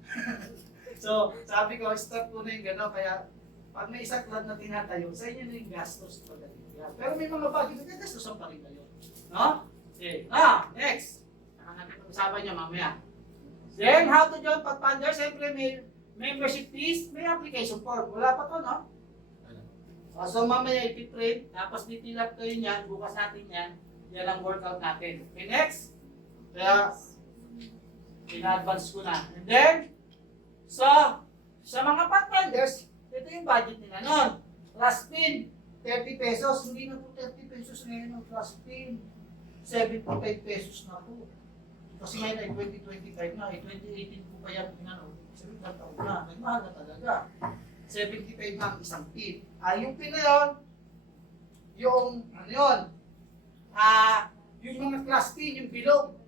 So, sabi ko, start ko na yung gano'n, kaya pag may isang club na tinatayo, sa inyo na yung gastos pagdating. Pero may mga bagay na gastosan pa rin kayo. No? Okay. Next. Usapan niya mamaya. Then, how to join Pathfinder? Siyempre, may membership fees, may application form. Wala pa to, no? So, mamaya ipiprint, tapos titilap kayo niyan, bukas natin yan. Yan ang workout natin. Okay, next. Kaya, in-advance ko na. And then, so, sa mga Pathfinders, ito yung budget nila nun. Plus pin, 30 pesos. Hindi na po 30 pesos ngayon ang plus pin. 75 pesos na po. Kasi ngayon ay 2025 na, 2018 po pa yan, sabi na taon na, nagmahal na talaga. 75 na ang isang pin. Yung pin na yun, yung, yung mga class pin, yung bilog.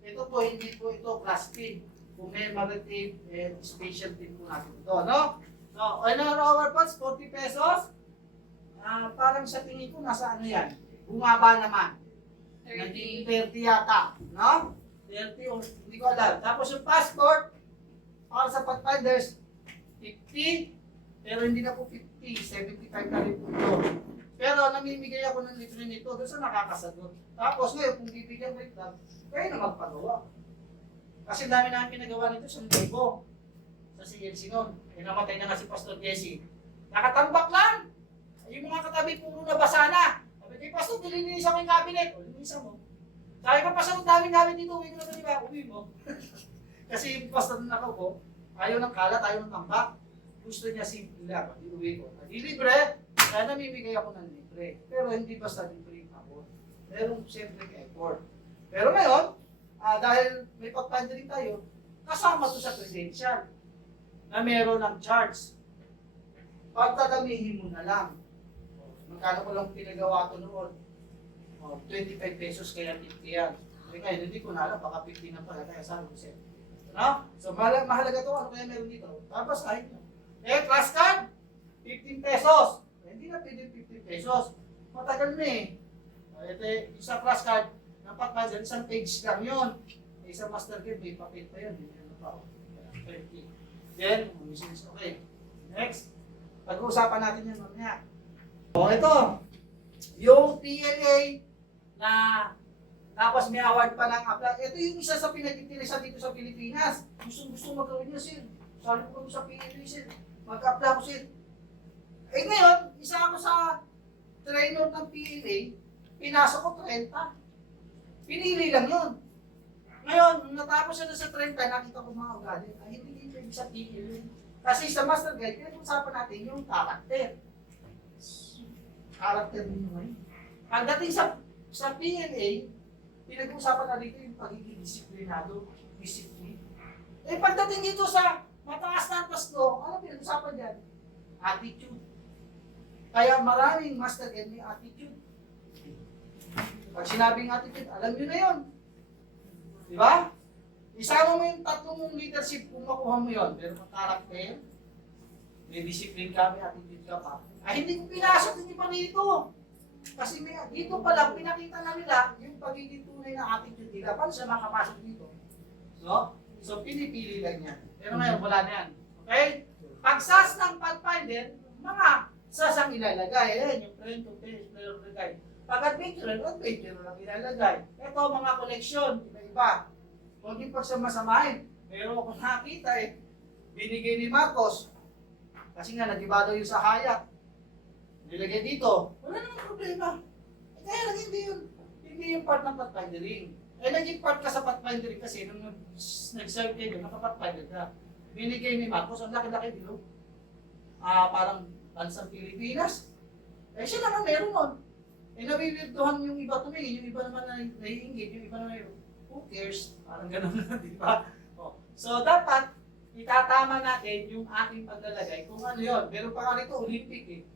Ito po, hindi po ito class pin. Commemorative and special pin po natin ito, no? So, on our funds, 40 pesos. Parang sa tingin ko, nasa ano yan? Bumaba naman. Naging 30 yata, no? 30 o hindi ko alam. Tapos yung passport, para sa Pathfinders, 50, pero hindi na po 50, 75 na rin po ito. Pero namimigay ako ng libre nito doon sa nakakasagot. Tapos ngayon, kung bibigyan ko ito, kayo na magpagawa. Kasi dami namin pinagawa nito sa Libo, sa CLC noon. Namatay na nga si Pastor Jesse. Nakatambak lang! Yung mga katabi puro nabasa na. Sabi kay Pastor, dilinisan mo yung cabinet. O, linisan mo. Sabi ko, Pastor, ang daming gamit dito. Uwi ko na ba, diba? Uwi mo. Kasi yung Pastor na nakaupo, ayaw ng kalat, ayaw ng tambak. gusto niya simple lang, pag-iuwi ko. Pag libre, kaya namimigay ako ng libre. Pero hindi basta libre ako. Merong siyempre effort. Pero ngayon, dahil may pag-pandering tayo, kasama to sa credential na meron ng charge. Pagtadamihin mo na lang. Magkano ko lang pinagawa to noon? 25 pesos kaya 50 yan. Ngayon, hindi ko na alam, baka 50 na pala, kaya sabi ko siya. No? So, mahalaga to, ano kaya meron dito? Tapos, kahit nyo. Class card, 15 pesos. Hindi na pwede 50 pesos. Matagal na eh. Ito, isang class card, napakadal, isang page lang yun. Isang master card, may papel pa yun. Hindi na pa. 20. Then, okay. Next, pag-uusapan natin yan mamaya. Ito, yung PLA na tapos may award pa ng apply. Ito yung isa sa pinag-interesa dito sa Pilipinas. Gusto magawin niya, sir. Sabi ko sa PLA, sir. Mag-apply ako, sir. Ngayon, isa ako sa trainer ng PLA. Pinasok ko 30. Pinili lang yun. Ngayon, natapos siya sa 30, nakita ko mga ugali. Hindi ibig sa PLA. Kasi sa master guide, pinag-usapan natin yung character. Character ninyo ngayon. Pagdating sa PLA, pinag-usapan na dito yung pagiging disiplinado, discipline. Pagdating dito sa mataas na antas ko, ano pinag-usapan dyan? Attitude. Kaya maraming master guide may attitude. Pag sinabing attitude, alam nyo na yun. Di ba? Isama mo yung tatlong leadership kung makuha mo yun. Pero may character, may discipline ka, may attitude ka pa. Hindi ko pinasok yung iba rito. Kasi dito pa lang, pinakita na nila yung pagiging tunay na attitude nila. Paano siya makapasok dito? So pinipili lang yan. Pero ngayon, wala na yan. Okay? Pagsas ng Pathfinder, mga sasang ilalagay. Ayan, yung friend to face, player to guide. Pag adventure lang ilalagay. Ito, mga koleksyon, iba-iba. Kung di pa siya masamahin, meron ako nakita binigay ni Marcos. Kasi nga, nag-iba daw yung sa hayak. Nilagay dito, wala namang problema. Kaya lang hindi yung part ng pathfindering. Naging part ka sa pathfindering kasi nung nag-serve kayo, nakapathfinder ka. Binigay ni Marcos, ang laki-laki dito. Parang bansang Pilipinas. Siya naman meron nun. Nawiwirtuhan yung iba tumingin, yung iba naman na naiingit, yung iba naman who cares? Parang ganun na, di ba? So dapat, itatama natin yung ating paglalagay kung ano yun. Meron pa nga rito, Olympic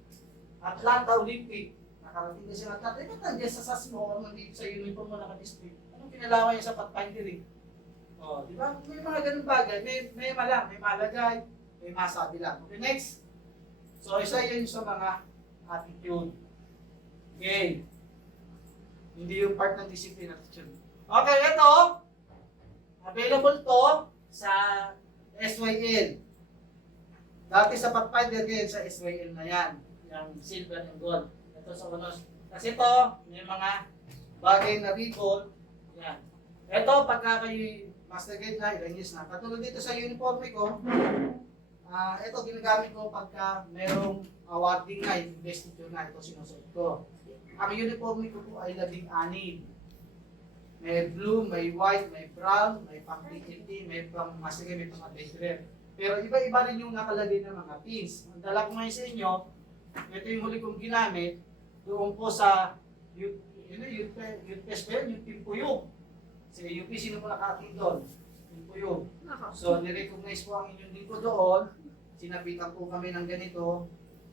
Atlanta Olympic. Nakarating na sila Atlanta. Ba't nandiyan sa SAS mo o nandito sa uniform mo naka-display? Anong kinalaman niya sa pathfindering? Di ba? May mga ganun bagay. May malang, may malagay, may masabi lang. Okay, next. So, isa yun sa mga attitude. Okay. Hindi yung part ng discipline attitude. Okay, ito. Available to sa SYL. Dati sa Pathfinder ngayon sa SYL na yan. Yung silver and gold. Ito sa unos. Kasi ito, may mga bagay na ribbon. Yan. Ito, pagka kayo master guide na, ilang years na. Katulad dito sa uniform ko, ito ginagamit ko pagka merong awarding na, investiture na, ito sinusuot ko. Ang uniform ko po ay 16. May blue, may white, may brown, may pang PLT, may pang master guide, may pang adventurer. Pero iba-iba rin yung nakalagay ng mga pins. Ang dala ko ngayon sa inyo, ito yung huli kong ginamit doon po sa youth fest pa yun, yung Timpuyog. Sa UP, sino po nakating doon? Timpuyog. So, nirecognize po ang inyong lingko doon. Sinabitan po kami ng ganito.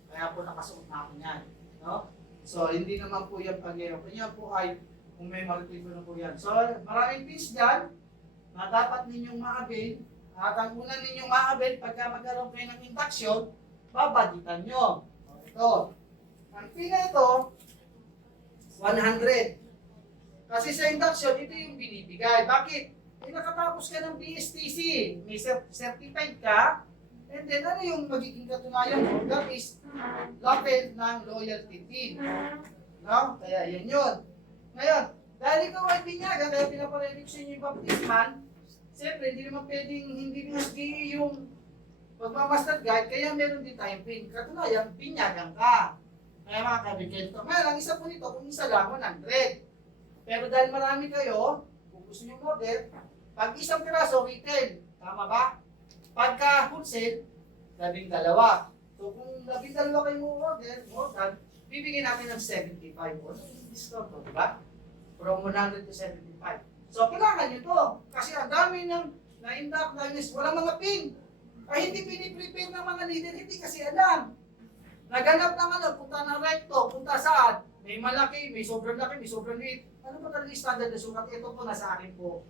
Kaya po nakasuot na ako yan. No? So, hindi naman po yan pag-ero. Kanya po ay, kung may maritigo na po yan. So, maraming pins dyan na dapat ninyong ma-avail. At ang una ninyong ma-avail, pagka magkaroon kayo ng induction, babaditan nyo. Ito. Ang pina ito, 100. Kasi sa induction, ito yung binibigay. Bakit? Nakatapos ka ng BSTC, may certified ka, and then ano yung magiging katunayan mo? That is lapel ng loyalty team. No? Kaya yan yun. Ngayon, dahil ikaw ay binyagan, kaya pinaparelic sa inyo yung baptisman, siyempre, hindi naman pwedeng hindi SGE yung pagmamaster guide, kaya meron din tayong pin. Katunayan, pinyagan ka. Kaya mga kabigento. Ngayon, ang isa po nito, kung isa lang, 100. Pero dahil marami kayo, kung gusto nyo order, pag isang piraso, retail. Tama ba? Pagka wholesale, 12. So kung 12 kayo order, more than, bibigyan natin ng 75 or discount to, di ba? From 100 to 75. So kailangan nyo to. Kasi ang dami ng na-induct lines, walang mga pin. Ay hindi piniprepare ng mga leader, hindi kasi alam. Naganap ng punta ng recto, punta saan? May malaki, may sobrang laki, may sobrang liit. Ano ba talaga yung standard na sukat? Ito po nasa akin po.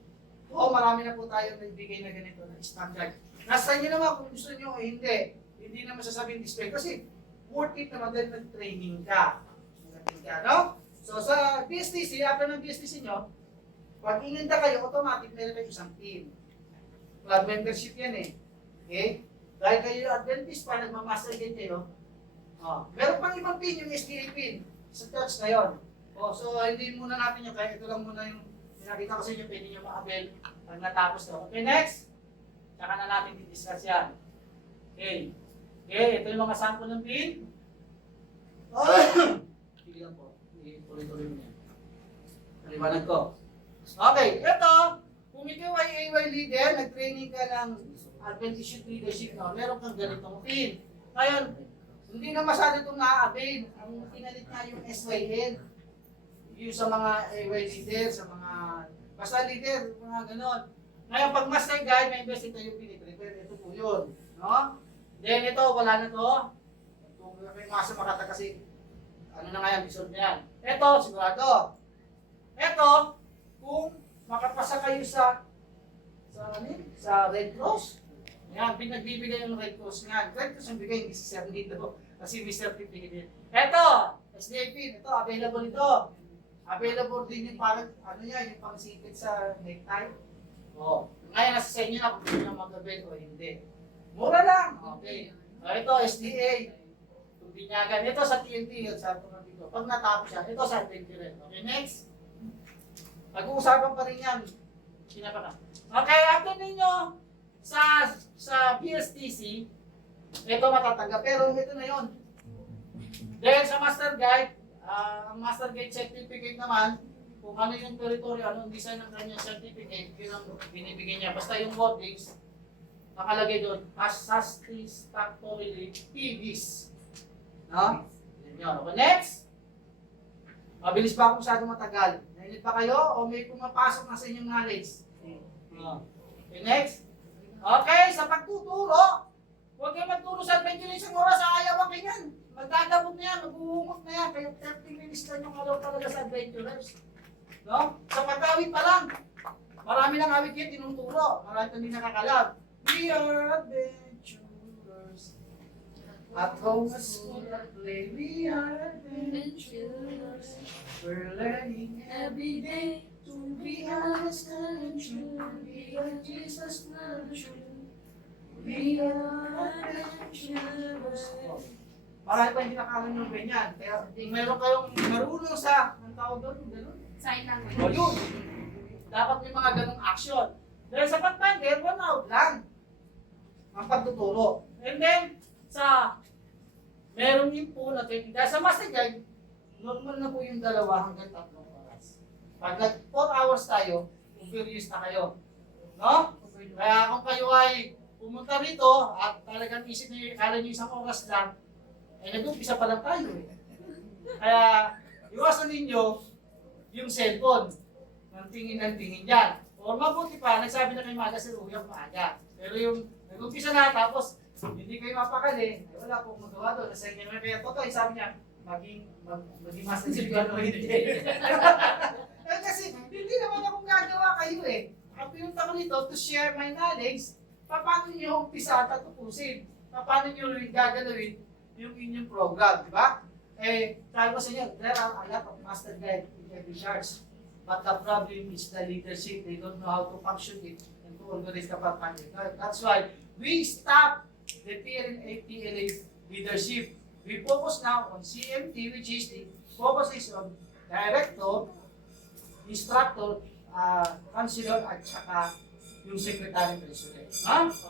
Oo, marami na po tayo nagbigay na ganito na standard. Nasa inyo naman kung gusto nyo o hindi. Hindi naman sasabing display kasi worth it naman dahil nag-training ka. Nag-training ka, no? So sa BSTC, after ng BSTC nyo, pag ininda kayo, automatic meron kayo isang pin. Club membership yan eh. Okay? Dahil kayo Adventist pa, nagmamaster din kayo. Meron pang ibang pin, yung SDA pin. Sa church na yun. So hindi muna natin yung kaya ito lang muna yung pinakita ko sa inyo, pwede nyo ma-avail pag natapos to. Okay, next. Tsaka na natin i-discuss yan. Okay. Okay, ito yung mga sample ng pin. Sige lang po. Tuloy-tuloy mo yan. Naliwanag ko. Okay, ito. Kung ikaw ay AY leader, nag-training ka ng Adventist Youth Leadership, no? Meron kang ganitong pin. Ngayon, hindi na masyado itong na-avail. Ang pinalit nga yung SYL. Yung sa mga AY leader, sa mga basta leader, mga ganon. Ngayon, pag master guide, may invest ito yung piniprepare. Ito po yun. No? Then ito, wala na to. Kung may masa makata kasi, ano na nga yan, resolve na yan. Ito, sigurado. Ito, kung makapasa kayo sa Red Cross, yan, pinagbibigay yung Red Cross nga. Red Cross ang bigay, hindi si Sir dito. Kasi may certificate. Ito, SDA pin, ito, available ito. Available din yung parang, ano yan, yung pang-sipit sa necktie. Ngayon, nasa sa inyo na kung gusto nyo mag-avail o hindi. Mura lang. Okay. Ito, SDA. Binyagan. Ito sa TNT, yun, sabi ko dito. Pag natapos yan, ito sa TNT rin. Okay, next. Pag-uusapan pa rin yan. Pinapaka. Okay, after ninyo, sa BSTC, ito matatanggap. Pero ito na yun. Dahil sa Master Guide, ang Master Guide certificate naman, kung ano yung territory, anong design ng kanyang certificate, yun ang binibigay niya. Basta yung wordings, nakalagay doon, as satisfactorily PVs. No? Yun yun. Okay, next. Mabilis pa ako masyadong matagal. Nainit pa kayo o may pumapasok na sa inyong knowledge? Okay, next. Okay, sa pagtuturo, huwag kayo magturo sa 20 isang oras, ayaw ang ganyan. Magdadabot na yan, mag-uumot na yan. Kaya 30 minutes na yung alaw talaga sa adventurers. No? Sa pag-awit pa lang. Marami ng awit yan, tinuturo. Marami hindi nakakalam. We are adventurers. At home, at school, at play, we are adventurers. We're learning every day to be honest and true. We are Jesus, not true. We are adventurers. Marami pa hindi nakakalam yung ganyan. Kaya meron kayong marunong sa, ang tawag doon, gano'n? Sign lang. O yun. Dapat may mga ganong action. Dahil sa pag-finder, 1 out lang ang pagtuturo. And then, sa meron din po na training. Dahil sa Master Guide, normal na po yung 2 hanggang 3 oras. Pag nag 4 hours tayo, overuse na kayo. No? Kaya kung kayo ay pumunta rito at talagang isip nyo, kala nyo 1 oras lang, eh nag-umpisa pa lang tayo eh. Kaya iwasan ninyo yung cellphone. Ng tingin dyan. O mabuti pa, nagsabi na kayo maaga si Ruyang maaga. Pero yung nag-umpisa na tapos hindi kayo mapakali, eh, wala pong magawa doon. Nasa inyo naman kaya totoo, sabi niya, maging master siguro hindi. Kasi hindi naman akong gagawa kayo eh. Ang pinunta ko nito to share my knowledge, paano nyo umpisa at tutusin? Paano nyo gagalawin yung inyong program, di ba? Eh, sabi ko sa inyo, there are a lot of master guide in every church. But the problem is the leadership. They don't know how to function it and to organize the pagpapalip. That's why we stop the PLA leadership. We focus now on CMT, which is the focus is on director, instructor, counselor, at saka yung secretary president.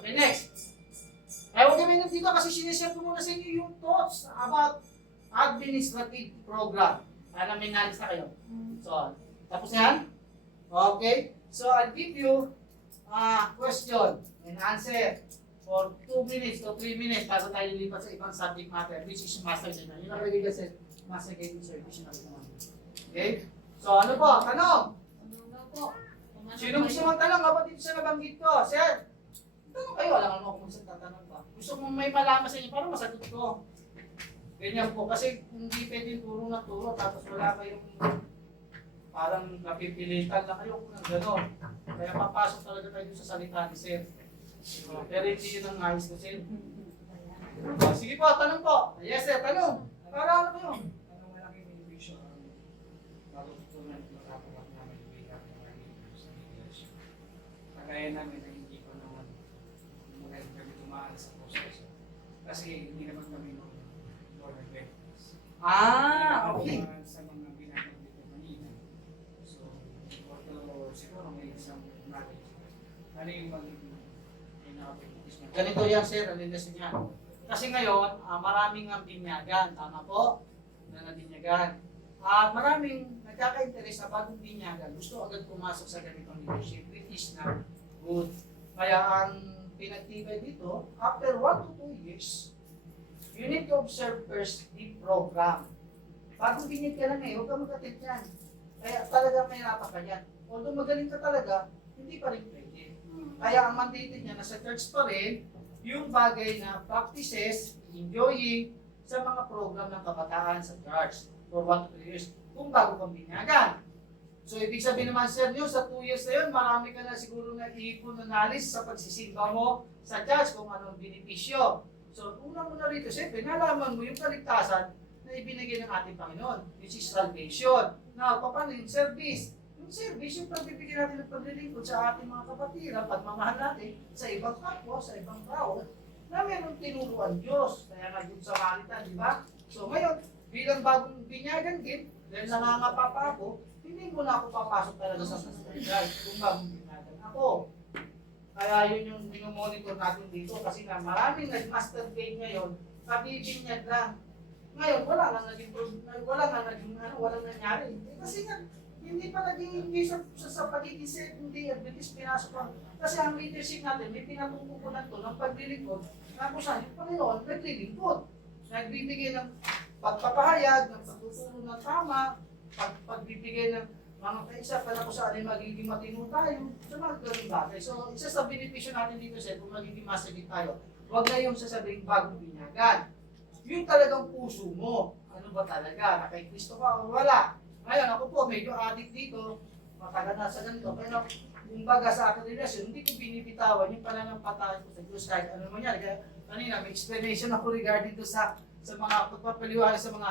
Okay, next. Huwag kami nang dito kasi sinishare ko muna sa inyo yung thoughts about administrative program. Para may knowledge na kayo. So, tapos na yan? Okay. So, I'll give you question and answer. for 2 minutes to 3 minutes bago tayo lilipat sa ibang subject matter, which is master din. Yun ang nalagay kasi master guidance service na naman. Okay? So ano po? Tanong! Ano po? Sino gusto magtanong about dito sa nabanggit ko? Sir, tanong kayo. Alam mo kung saan tatanong ba? Gusto mong may malaman sa inyo para masagot ko. Ganyan po. Kasi hindi pwede turo na turo tapos wala kayong parang napipilitan lang kayo kung gano'n. Kaya papasok talaga kayo sa salita ni Sir. Pero hindi yun ang ayos ko, Sir. Sige po, tanong po. Yes, Sir, tanong. Para ano kayo? Anong malaking benepisyo ang matutunan ng kapatid namin bilang mga leaders sa English? Kagaya namin na hindi ko naman magaling kami tumaan sa proseso. Kasi hindi naman kami nung Lord Adventist. Okay. Sa mga binabanggit ko kanina. So, although siguro may isang knowledge. Ano yung magiging pinaka-practice na? Ganito yan, Sir, alinasin niya. Kasi ngayon, maraming ang binyagan, tama po, na nabinyagan. Maraming nagkaka-interest na bagong binyagan, gusto agad pumasok sa ganitong leadership, which is not good. Kaya ang pinagtibay dito, after 1 to 2 years, you need to observe first the program. Bagong binyag ka lang huwag ka mag-attempt yan. Kaya talaga may hirapan ka yan. Although magaling ka talaga, hindi pa rin pwede. Kaya ang mandate niya, nasa church pa rin, yung bagay na practices, enjoying sa mga program ng kabataan sa church for 1 to 2 years kung bago kang binyagan. So, ibig sabihin naman, Sir, nyo, sa 2 years na yun, marami ka na siguro na iipon na knowledge sa pagsisimba mo sa church kung anong benepisyo. So, una mo na rito, siyempre, nalaman mo yung kaligtasan na ibinigay ng ating Panginoon, which is salvation. Now, paano yung service? Yung service, yung pagbibigyan natin ng paglilingkod sa ating mga kapatiran, pagmamahal natin sa ibang kapwa, sa ibang tao, na meron tinuruan Diyos. Kaya nga Good Samaritan, di ba? So ngayon, bilang bagong binyagan din, dahil nangangapa pa ako, hindi mo na ako papasok talaga sa master guide kung bagong binyagan ako. Kaya yun yung minomonitor natin dito kasi nga maraming nag-master guide ngayon, kabibinyag lang. Ngayon, wala nangyari. Kasi nga, hindi pa naging sa pagiging hindi Adventist pinasok ang kasi ang leadership natin may pinatutukunan to ng paglilingkod na kung saan yung Panginoon naglilingkod. Nagbibigay ng pagpapahayag, ng pagtuturo ng tama, pagbibigay ng mga kaisa para kung saan ay magiging matino tayo sa mga ganung bagay. So, isa sa benepisyo natin dito sir, kung magiging masagit tayo, huwag na yung sasabing bagong binyagan. Yung talagang puso mo, ano ba talaga, na kay Kristo ka o wala. Ngayon, ako po, medyo addict dito, matagal na sa ganito, pero kumbaga sa akin relasyon, hindi ko binibitawan yung pananampataan ko sa Diyos kahit ano man yan. Kaya kanina, may explanation ako regarding to sa mga pagpapaliwanag sa mga,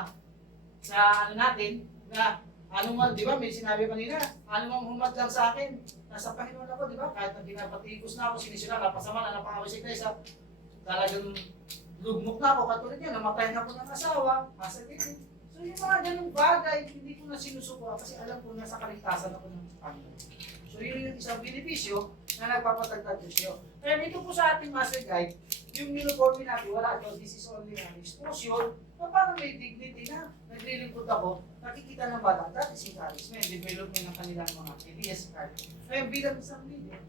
sa ano natin, na ano man, di ba, may sinabi kanina, ano mang humad lang sa akin, nasa Panginoon ako, di ba, kahit na pinapatikos na ako, sinisira, napasama na, napakawisig na isa, talagang lugmok na ako, katulad niya, namatay na ako ng asawa, masakit. So yung mga ganung bagay, hindi ko na sinusuko kasi alam ko nasa kaligtasan ako ng Panginoon. So yun yung isang benepisyo na nagpapatagtag siya. Kaya dito po sa ating master guide, yung uniform natin, wala ito, this is only an exposure, na parang may dignity na naglilingkod ako, nakikita ng bata, that is encouragement, development ng kanilang mga ideas card. Kaya bilang isang leader,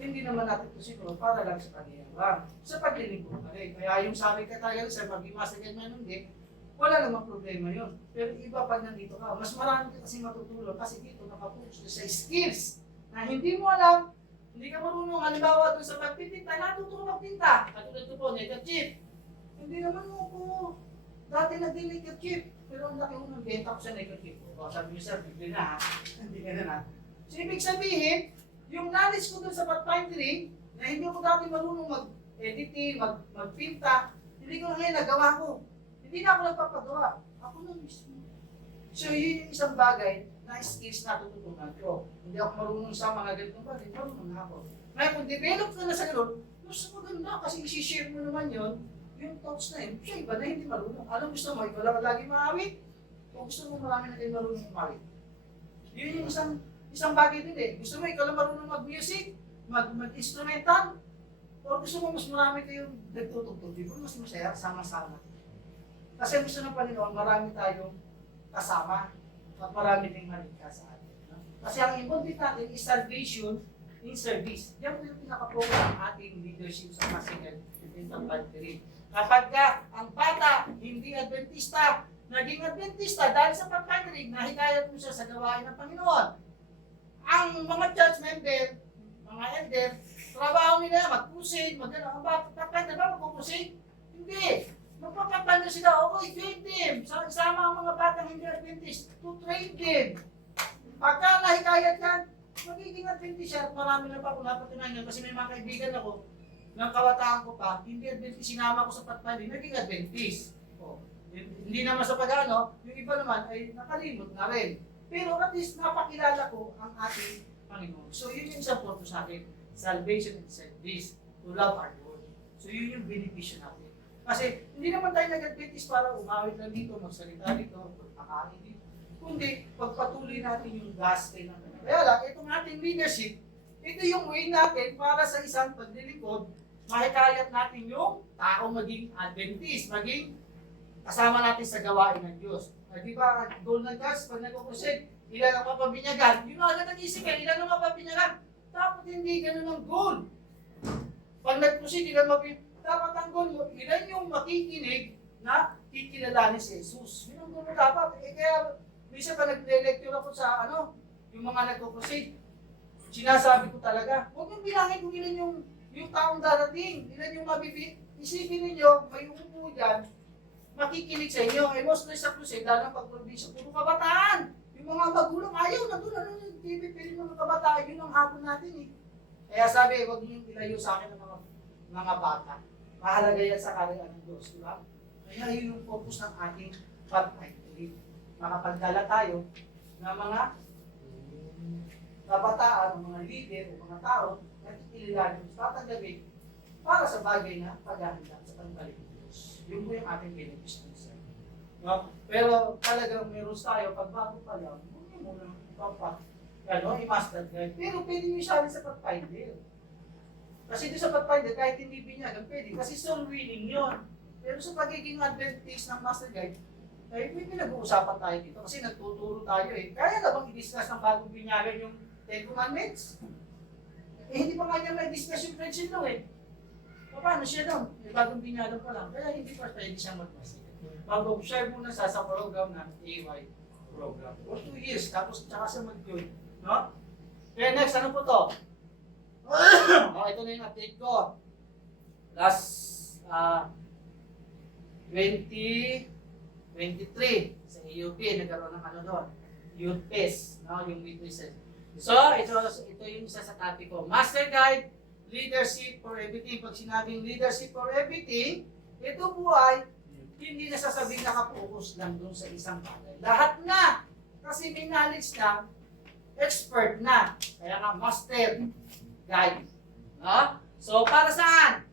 hindi naman natin ito siguro para lang sa kanila lang. Sa paglilingkod pa rin. Kaya yung sabi ka tayo sa maging master guide man hindi, wala namang problema yun. Pero iba pag nandito ka, mas marami ka kasi matutulong kasi dito nakapokus sa skills na hindi mo alam, hindi ka marunong, halimbawa doon sa pagpipinta, natuto ka magpinta. Katulad ito po, neckerchief. Hindi naman mo po, dati nag-neckerchief, pero ang laki ko ng benta ko sa neckerchief. O sabi niyo sir, bigli na ha, hindi ka na. So ibig sabihin, yung knowledge ko doon sa pathfinding, na hindi ako dati marunong mag-editing, magpinta, hindi ko ngayon nagawa ko. Hindi na ako nagpapagawa. Ako na mismo. So yun yung isang bagay na skills na tututunan ko. Hindi ako marunong sa mga ganitong bagay, marunong na ako. Ngayon kung develop ka na sa gano'n, mas maganda kasi isi-share mo naman yun, yung thoughts na yun, siya iba na hindi marunong. Anong gusto mo? Ikaw lang lagi maawit? O gusto mo marami na kayo marunong umawit? Yun yung isang bagay din eh. Gusto mo ikaw lang marunong mag-music, mag-instrumental? O gusto mo mas marami kayong nagtutugtog? Di ba mas masaya, sama-sama? Kasi gusto ng Panginoon, marami tayong kasama at marami ding maligtas sa atin. No? Kasi ang involvement natin is salvation in service. Yan po yung pinaka-focus ng ating leadership sa Masingan Infantry. Kapag ang bata hindi Adventista, naging Adventista dahil sa pagkanrig, nahikayat mo siya sa gawain ng Panginoon. Ang mga church member, mga elder, trabaho nila mag-crusade, mag-ano, pagkanrig ba mag-crusade? Hindi. Magpapagpanda sila, okay, join them. Isama ang mga batang hindi Adventist to train them. Pagka nahikayat yan, magiging Adventist siya. Marami na pa ako napatunayan kasi may mga kaibigan ako ng kawataan ko pa, hindi Adventist, sinama ko sa Pathfinder, naging Adventist. O, hindi naman sa pag-ano, yung iba naman ay nakalimot na rin. Pero at least napakilala ko ang ating Panginoon. So yun yung isang purpose natin, salvation and service, to love our Lord. So yun yung beneficio natin. Kasi hindi naman tayo nag-Adventist para umawit lang dito, magsalita dito, magpakain dito. Kundi pagpatuloy natin yung gospel natin. Kaya lang, itong ating leadership, ito yung way natin para sa isang paglilingkod, mahikayat natin yung tao maging Adventist, maging kasama natin sa gawain ng Diyos. Di ba, goal ng Diyos, pag nagkukusig, ilan ang mapabinyagan? Yun agad ang isip yan, ilan ang mapabinyagan? Dapat hindi ganun ang goal. Pag nagkusig, ilan mapabinyagan? Dapat ang goal mo, ilan yung makikinig na kikilalanin si Jesus. Yun ang goal mo dapat. Kaya, minsan pa nag-lecture ako sa yung mga nagkukusig, sinasabi ko talaga, huwag yung bilangin kung ilan yung taong darating, ilan yung mabibig. Isipin ninyo, may umupo dyan, makikinig sa inyo. Eh, mostly sa crusade, lalo ng pag-probinsya, puro kabataan. Yung mga magulang, ayaw na doon, yung TV, piling mga kabataan, yun ang hapon natin eh. Kaya sabi, huwag niyo ilayo sa akin ng mga bata. Mahalaga yan sa karyan ng Diyos, di ba? Kaya yun yung focus ng ating pag-activate. Makapagdala tayo ng mga kabataan, mga leader, o mga tao, na kikililanin sa tatanggapin para sa bagay na paghahanda sa pagkalit ng Diyos. Yun po yung ating benefice ng isa. No? Pero talagang meron tayo, pag bago pa lang, hindi mo lang i-master guide. Pero pwede nyo siya sa Pathfinder. Kasi doon sa Pathfinder, kahit hindi binyagan, pwede. Kasi soul winning yun. Pero sa pagiging Adventist ng master guide, ay may pinag-uusapan tayo dito. Kasi nagtuturo tayo eh. Kaya na bang i-discuss ng bagong binyagan yung Ten Commandments? Eh, hindi pa nga niya may discuss yung friendship nung eh. Paano siya doon? May bagong binyagan pa lang. Kaya hindi pa pwede siyang mag-master. Mag-observe muna sa program ng AY program. For 2 years, tapos tsaka siya mag-join. No? Kaya next, ano po to? Ito na yung update ko. Last 2023 sa AUP, nagkaroon ng doon. Youth Fest, no? Yung witnesses. So, ito yung isa sa topic ko. Master Guide, Leadership for Everything. Pag sinabing Leadership for Everything, ito po ay hindi na sasabing nakapokus lang doon sa isang bagay. Lahat na! Kasi may knowledge na, expert na. Kaya nga, Master Guide. No? So, para saan?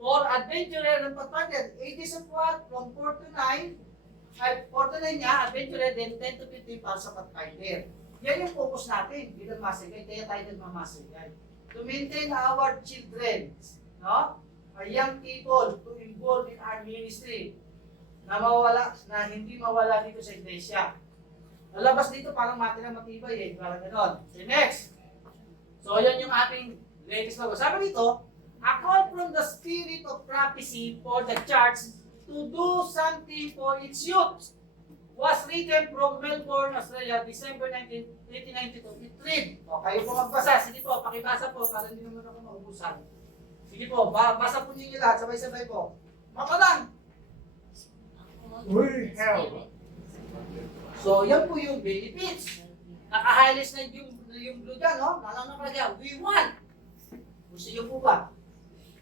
For adventurer ng Pathfinder, ages of what? From 4 to 9, 4 to 9 niya, adventurer, then 10 to 15 para sa Pathfinder. Yan yung focus natin bilang Master Guide, kaya tayo nagmamaster guide. To maintain our children, no? Our young people to involve in our ministry na hindi mawala dito sa iglesia. Nalabas dito parang matibay eh, parang gano'n. Okay, next. So yan yung ating latest logo. Sabi dito, a call from the spirit of prophecy for the church to do something for its youth was written from Melbourne, Australia, December 1892. It read. O, kayo po magbasa. Sige po, pakibasa po para hindi naman ako maubusan. Sige po, basa po niyo lahat. Sabay-sabay po. Mapalang! Uy, hell! So, yan po yung benefits. Naka-highlights na yung blue dyan, no? Nalang na kaya, we want. Gusto niyo po ba?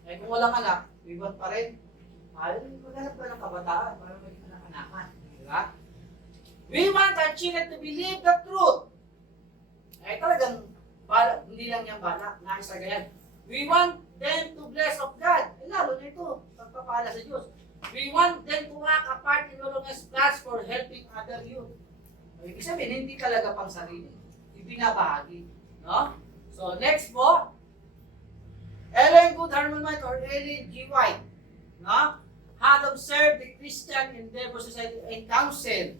Eh, kung walang anak, we want pa rin. Maghanap ka ng kabataan para maging anak-anakan. Diba? We want our children to believe the truth. Eh, talagang, hindi lang yung bala, nais na ganyan. We want them to bless of God. Eh, lalo na ito, pagpapala sa Diyos. We want them to act a part in Lolonga's plans for helping other youth. Ibig sabihin, hindi talaga pang sarili. Ibinabahagi. No? So, next po, Ellen Good Harmonite or Ellen G. White, no? Had observed the Christian Endeavor Society and Council.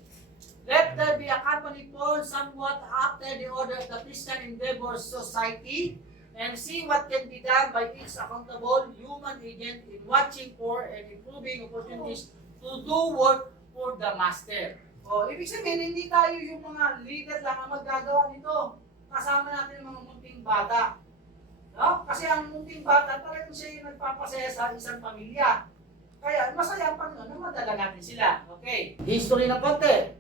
Let there be a company formed somewhat after the order of the Christian Endeavor Society and see what can be done by each accountable human agent in watching for and improving opportunities to do work for the master. O, ibig sabihin, hindi tayo yung mga leader lang ang maggagawa nito. Kasama natin yung mga munting bata. No? Kasi ang munting bata, talagang siya yung nagpapasaya sa isang pamilya. Kaya masaya pa nun na madala natin sila. Okay. History ng konti.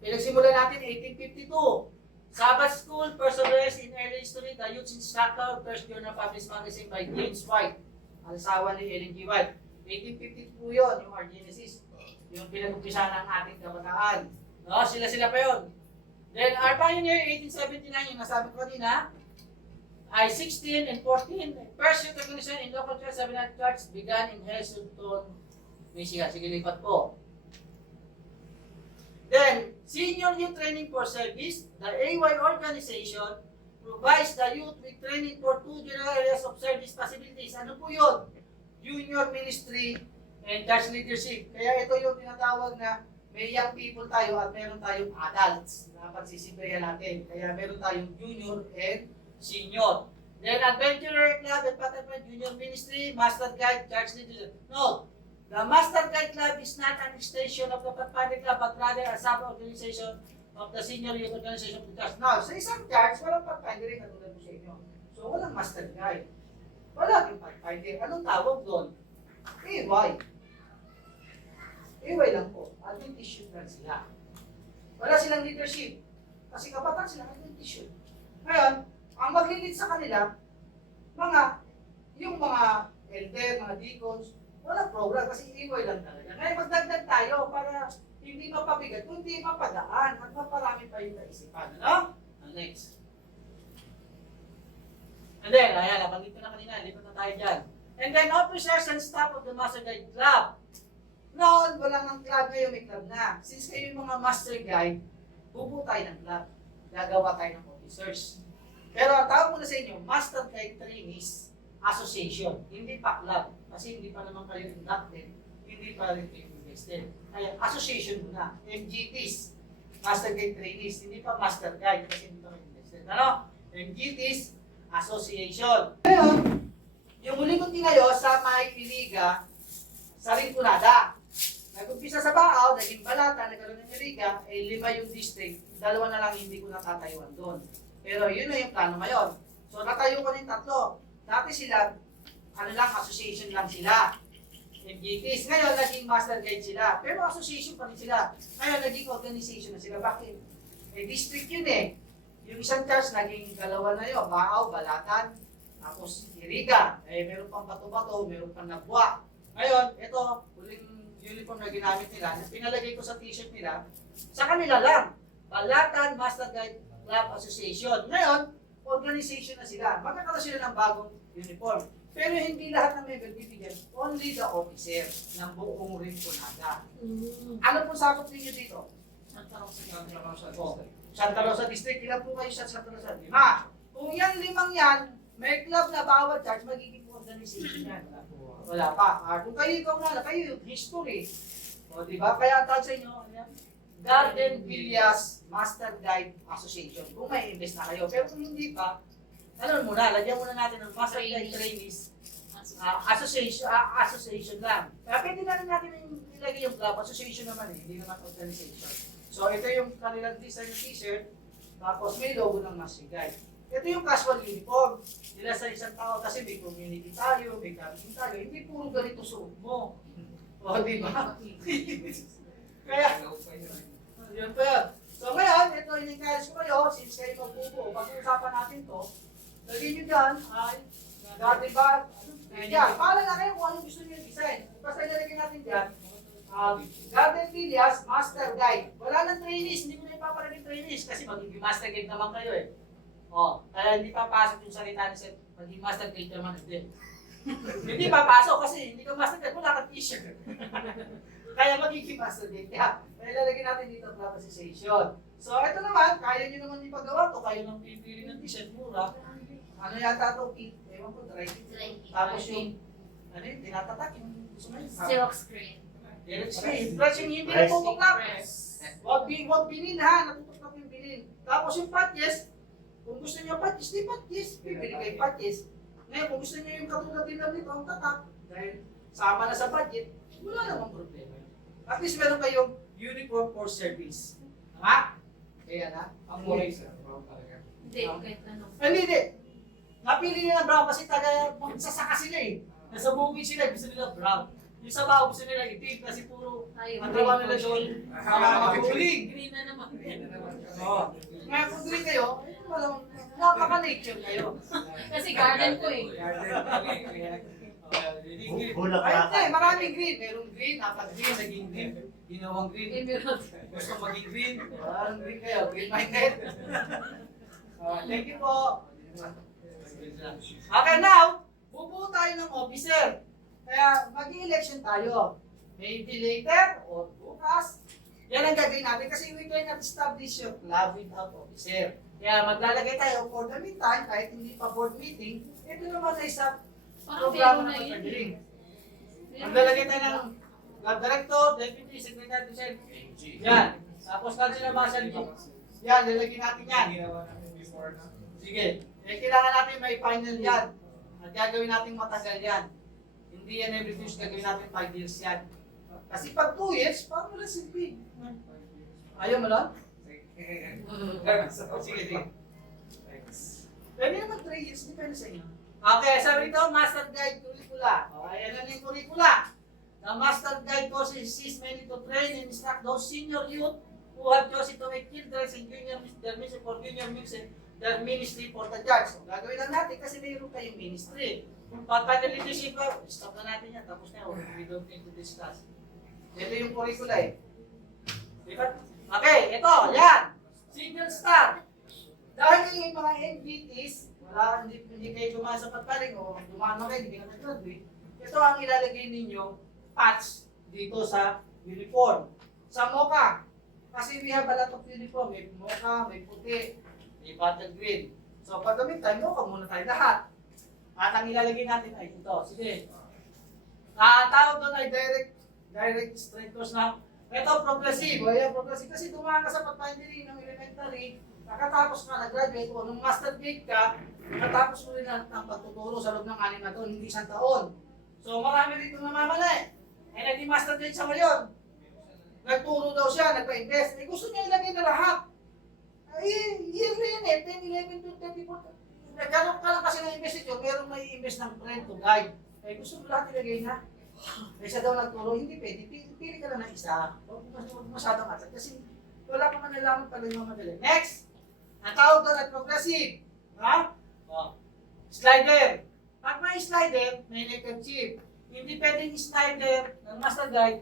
Pinagsimulan natin 1852. Sabbath School, Perseverance in Early History, The Youth Instructor, First Journal Published Magazine by James White. Ang asawa ni Ellen G. White. 1852 po yun, yung Our Genesis. Yung pinag-umpisa ng ating kabataan. No, sila pa yun. Then, our pioneer, 1879, yung nasabi ko kanina, ay 16 and 14. First youth organization in local church, Seventh Church, began in Hazleton, Michigan. Sige, lipat po. Then, Senior Youth Training for Service, the AY organization provides the youth with training for two general areas of service possibilities. Ano po yun? Junior Ministry and Church Leadership. Kaya ito yung tinatawag na may young people tayo at meron tayong adults na pagsisibayan natin. Kaya meron tayong junior and senior. Then Adventurer Club and Pathfinder Junior Ministry, Master Guide, Church Leadership. No, the Master Guide Club is not an extension of the Pathfinder Club but rather a sub-organization of the Senior Youth Organization of the Church. Now, sa isang church, walang Pathfinder rin katulad mo sa inyo. So, walang Master Guide. Wala din Pathfinder. Anong tawag doon? AY. AY lang po. Adventist lang sila. Wala silang leadership. Kasi kapatan sila Adventist. Ngayon, ang maglilid sa kanila, yung mga elder, mga deacons, walang program kasi AY lang talaga. Ngayon, magdagdag tayo para hindi mapabigat, kundi mapadaan at maparami pa yung kaisipan. Ano? Next. And then, ayan, nabanggit ko na kanina, lipat na tayo dyan. And then, officers and staff of the Master Guide Club. Noon, wala ng club, ngayon may club na. Since kayo yung mga Master Guide, bubuo tayo ng club. Gagawa tayo ng officers. Pero ang tawag muna sa inyo, Master Guide Trainees Association. Hindi pa club. Kasi hindi pa naman kayo inducted. Hindi pa rin kayo invested. Kaya association muna. MGTs. Master Guide Trainees. Hindi pa Master Guide kasi hindi pa kayo invested. Ano? MGTs Association. Ngayon, yung huli kong tinayo sa May Iliga, sa Rinconada. Nag-umpisa sa Baaw, naging Balata, nagkaroon ng Iliga, 5 yung district. 2 na lang hindi ko natatayuan doon. Pero yun na yung plano ngayon. So natayo ko ng 3. Dati sila, association lang sila. MGTs. Ngayon, naging master guide sila. Pero association pa rin sila. Ngayon, naging organization na sila. Bakit? District yun eh. Yung isang church, naging 2 na yun. Baaw, Balatan, tapos Iriga. Meron pang Bato-Bato, meron pang Nabwa. Ngayon, ito, huling uniform na ginamit nila, pinalagay ko sa t-shirt nila, sa kanila lang. Balatan Master Guide Club Association. Ngayon, organization na sila. Magkakaroon sila ng bagong uniform. Pero hindi lahat ng member bibigyan, only the officer ng buong Rinconada. Ano po sakop ninyo dito? Santa Rosa Oh, Santa Rosa District. Ilan po kayo sa Santa Rosa? 5. Kung yan 5 yan, may club na bawat church, magiging organization yan. Wala pa. Kung kayo ikaw na, kayo history. O, di ba? Kaya ang tawag sa inyo, ano yan? Garden Villas Master Guide Association. Kung may invest na kayo. Pero kung hindi pa, ano muna, lagyan muna natin ng Master Guide Trainees association lang. Kaya pwede na rin natin ilagay yung club. Association naman eh, hindi naman organization. So ito yung kanilang design ng t-shirt. Tapos may logo ng Master Guide. Ito yung casual uniform nila sa isang tao kasi may community tayo, may camping tayo. Hindi puro ganito suot mo. O, di ba? Kaya, yun pa yun. So ngayon, ito in-encourage ko kayo, since kayo magbubuo, pag-uusapan natin to, lagyan nyo dyan ay, dati ba, yan, pala na kayo kung anong gusto nyo yung design. Basta nilagyan natin dyan, Garden Villas Master Guide. Wala nang trainees, hindi mo na ipapalagay trainees kasi magiging master guide naman kayo eh. O, kaya hindi papasok yung salita ni Seth, magiging master guide naman din. Hindi papasok kasi hindi ka master guide, wala kang t-shirt. Kaya magiging master guide. Kaya lalagyan natin dito ang club association. So ito naman, kaya nyo naman ipagawa to, kayo nang pipili ng t-shirt mura. Ano yata ito? Ewan ko, dry. Tapos yung, ano yun, tinatatak yung gusto mo yun. Silk screen. Plus yung hindi natutuklap. Huwag binin ha, natutuklap yung binin. Tapos yung patches, Kung gusto niyo patis, di patis. Pipili kayo patis. Ngayon, kung gusto niyo yung katulad din nito, ang tatak, dahil sama na sa budget, wala namang problema. At least meron kayong uniform for service. Ha? Kaya na? Ang mura sir, brown talaga. Hindi, kahit ano. Hindi. Napili nila brown kasi taga magsasaka sila eh. Nasa bukid sila, gusto nila brown. Yung sa baho gusto nila itim kasi puro Ayaw. ang trabaho nila doon. Maguling. Green na naman. Oo. Ngayon kung green kayo, napaka-nature kayo. Kasi garden ko eh. Ay, hindi, maraming green. Merong green, green, naging green. Ginawang green. Emerald. Gusto maging green. Parang green kayo, green-minded. Thank you po. Okay, now, bubuo tayo ng officer. Kaya mag-election tayo. Maybe later or bukas. Yan ang gagawin natin kasi we cannot establish your club without officer. Kaya maglalagay tayo for the meantime, kahit hindi pa board meeting, ito naman ay sa Parang programa meron na ng yun. pagdaling. Maglalagay tayo ng club director, deputy secretary, yan. Tapos council marshal, yan, lalagyan natin yan. Ginawa namin before na. Sige, kailangan natin may final yan. At gagawin natin matagal yan. Hindi yan every Tuesday, gagawin natin 5 years yan. Kasi pag 2 years, parang wala silbi. Ayaw mo lang? Sige, sige. Pwede naman 3 years, depende sa inyo. Okay, sabi dito, Master Guide Curricula. Okay, yan lang yung curricula. The Master Guide course is meant to train and instruct those senior youth who have chosen to make children and junior their ministry for junior music, their ministry for the church. So, gagawin lang natin kasi mayroon kayong ministry. Kung final leadership, stop na natin yan. Tapos na, we don't need to discuss. Ito yung curricula eh. Diba? Okay, ito, yan. Single star. Dahil yung mga NVTs, wala, hindi kayo dumaan sa pagpaling o dumaan na kayo, hindi kayo nag-graduate. Ito ang ilalagay ninyong patch dito sa uniform. Sa mocha, kasi we have a lot of uniform. May mocha, may puti, may bottle green. So pag gamitin, mocha muna tayo lahat. At ang ilalagay natin ay ito. Sige. Ang tawag doon ay direct straight course na. Ito, progressive. O yan, progressive. Kasi dumaan ka sa pagpapandiri ng elementary, nakatapos ka, nag-graduate, o nung master grade ka, nakatapos mo rin ang pagtuturo sa loob ng 6 na taon, hindi 1 taon. So marami rito namamali. Eh, naging master grade siya ngayon. Nagturo daw siya, nagpa-invest. Eh, gusto niya ilagay na lahat. Eh, yearly yun eh, 10, 11, 12, 13, 14. Nagkaroon ka lang kasi ng investiture, meron may invest ng friend to guide. Eh, gusto mo lahat ilagay na. Eh, siya daw nagturo, hindi pwede. Pili ka lang ng isa. Huwag masyadong atat. Kasi wala pa man nalaman pala yung mamadali. Next! Ang tawag doon ay progressive. Ha? Oh. Slider. Pag may slider, may naked chip. Hindi pwedeng slider ng master guide.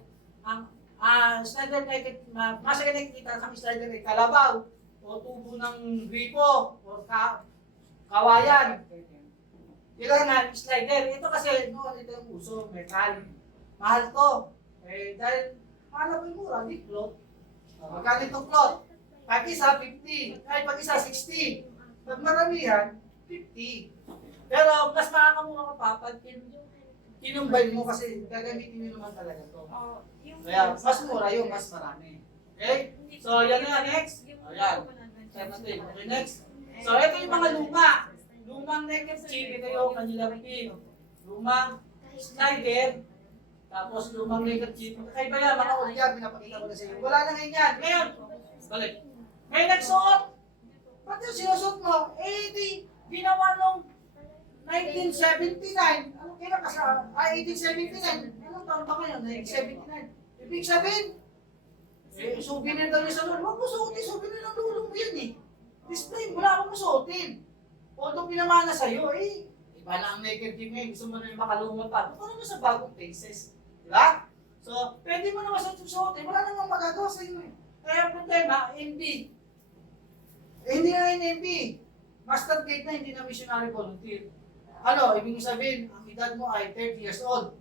Ang slider naked, master guide nakikita sa slider ay kalabaw o tubo ng gripo o kawayan. Kailangan slider. Ito kasi noon ito yung uso, metal. Mahal to. Eh dahil mahal yung mura, di cloth. Magkano itong cloth? Pag isa 50, ay pag isa 60. Pag maramihan, 50. Pero mas makakamura ka pa pag kinumbay mo kasi gagamitin mo naman talaga to. Kaya mas mura yung mas marami. Okay? So yan na, next. Ayan. Okay, next. So ito yung mga luma. Lumang naked chip, ito yung kanilang pin. Lumang slider, tapos lumang naked chip. Kakaiba yan, mga ulyag, pinapakita ko na sa iyo. Wala na ngayon yan. Ngayon, balik. May nagsuot. Ba't yung sinusuot mo? Eh, di, ginawa nung 1979. Ano kaya kasi? 1879. Anong taon ba ngayon? 1979. Ibig sabihin, eh, souvenir daw yung sa lolo. Huwag mo suotin, souvenir ng lolo mo yan eh. Display, wala akong suotin. Although pinamana sa'yo, eh, iba na ang naked team eh. Gusto mo na yung makaluma pa. Doon naman sa bagong faces. Diba? So, pwede mo naman sa suotin. Wala namang magagawa sa'yo eh. Kaya ang problema, MB. Eh, hindi na NMB. Master grade na, hindi na missionary volunteer. Ano, ibig sabihin, ang edad mo ay 30 years old.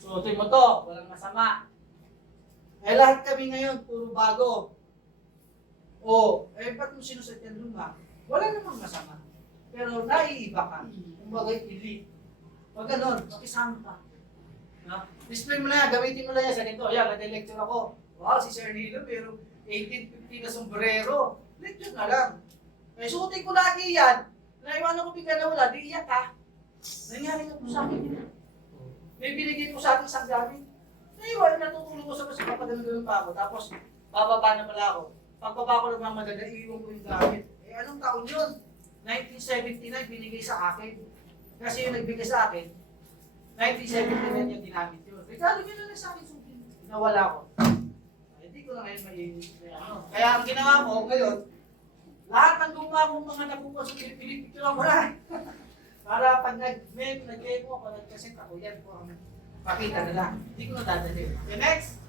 Suotin mo to, walang masama. Eh, lahat kami ngayon, puro bago. O, eh, ba't mo sinusuot yan luma? Wala namang masama. Pero naiiba ka. Kung bagay elite. Pag ganun, makisama ka. No? Display mo na yan, gamitin mo lang yan sa nito. Ayan, nade-lecture ako. Wow, si Sir Nilo, pero 1850 na sombrero. Lecture na lang. Eh, suotin ko lagi yan. Naiwanan ko bigla na wala, di iyak ha. Nangyari na po sa akin yun. May binigay po sa akin isang gamit. Naiwan, natutulog ko sa kasi papadala pa ako. Tapos, bababa na pala ako. Pagbaba ko nagmamadala, iiwan ko yung gamit. Eh, anong taon yun? 1979, binigay sa akin. Kasi yung nagbigay sa akin, 1979 yung dinamit yun. Regalo nyo na sa akin, sukin. Nawala ko. Ay, hindi ko na ngayon may ano. Kaya ang ginawa ko ngayon, lahat ng luma mong mga nakuha sa pinipicture mo na. Para pag nag-game mo, pag nag-cassette ako, yan po ang pakita nila. Hindi ko nadadali. Okay, next.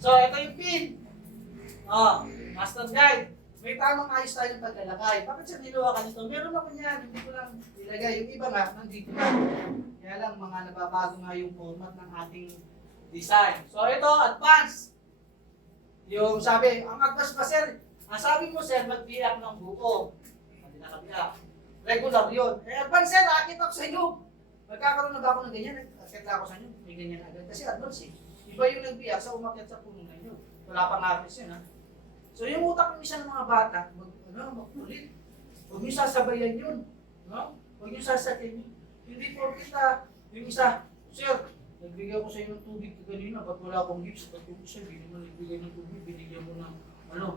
So, ito yung pin. Oh, master guide. May tamang ayos tayo ng paglalagay. Bakit siya niluwa ka nito? Meron ako niyan, hindi ko lang nilagay. Yung iba nga, nandito na. Kaya lang, mga nababago nga yung format ng ating design. So, ito, advance. Yung sabi, ang advance pa sir, ang sabi mo sir, mag-biak ng buo. Hindi na kabiak. Regular yun. Eh, advance sir, akit ako sa inyo. Magkakaroon na ba ako ng ganyan? Akit ako sa inyo. May ganyan agad. Kasi advance eh. Iba yung nagbiyak sa umakyat sa puno na yun. Wala pang artist yun ha. So yung utak ng isa ng mga bata, magkulit. Huwag nyo sasabayan yun. No? Huwag nyo sasakin yun. Hindi porkit yung isa, sir, nagbigay ko sa inyo ng tubig kanina, ba't wala akong gift? Ba't ko siya, hindi mo nagbigay ng tubig, binigyan mo ng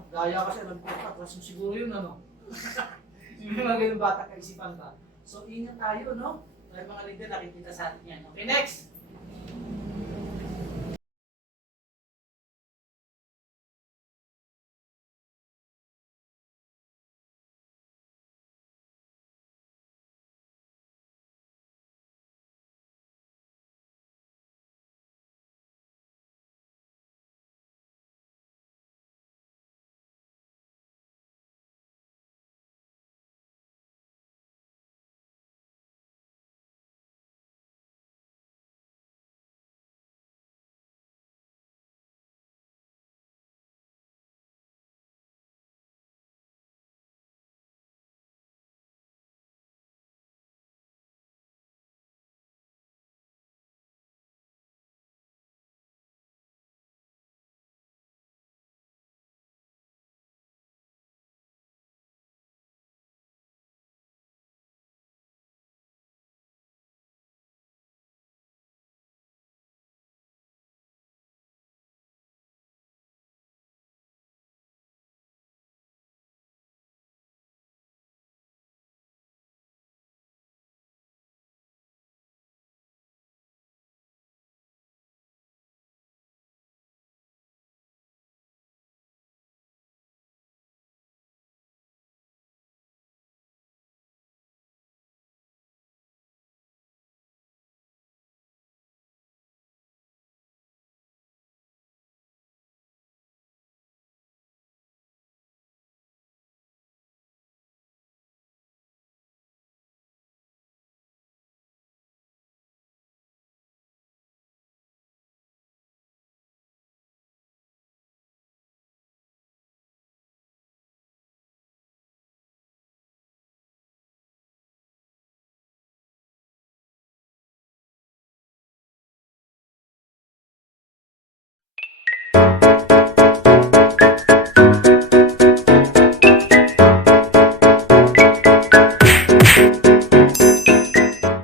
gaya kasi nagporkat. Kasi siguro yun yung mga ganun bata kaisipan ka. So ingat tayo, no? Tayo mga leader, nakikita sa atin yan. Okay, next!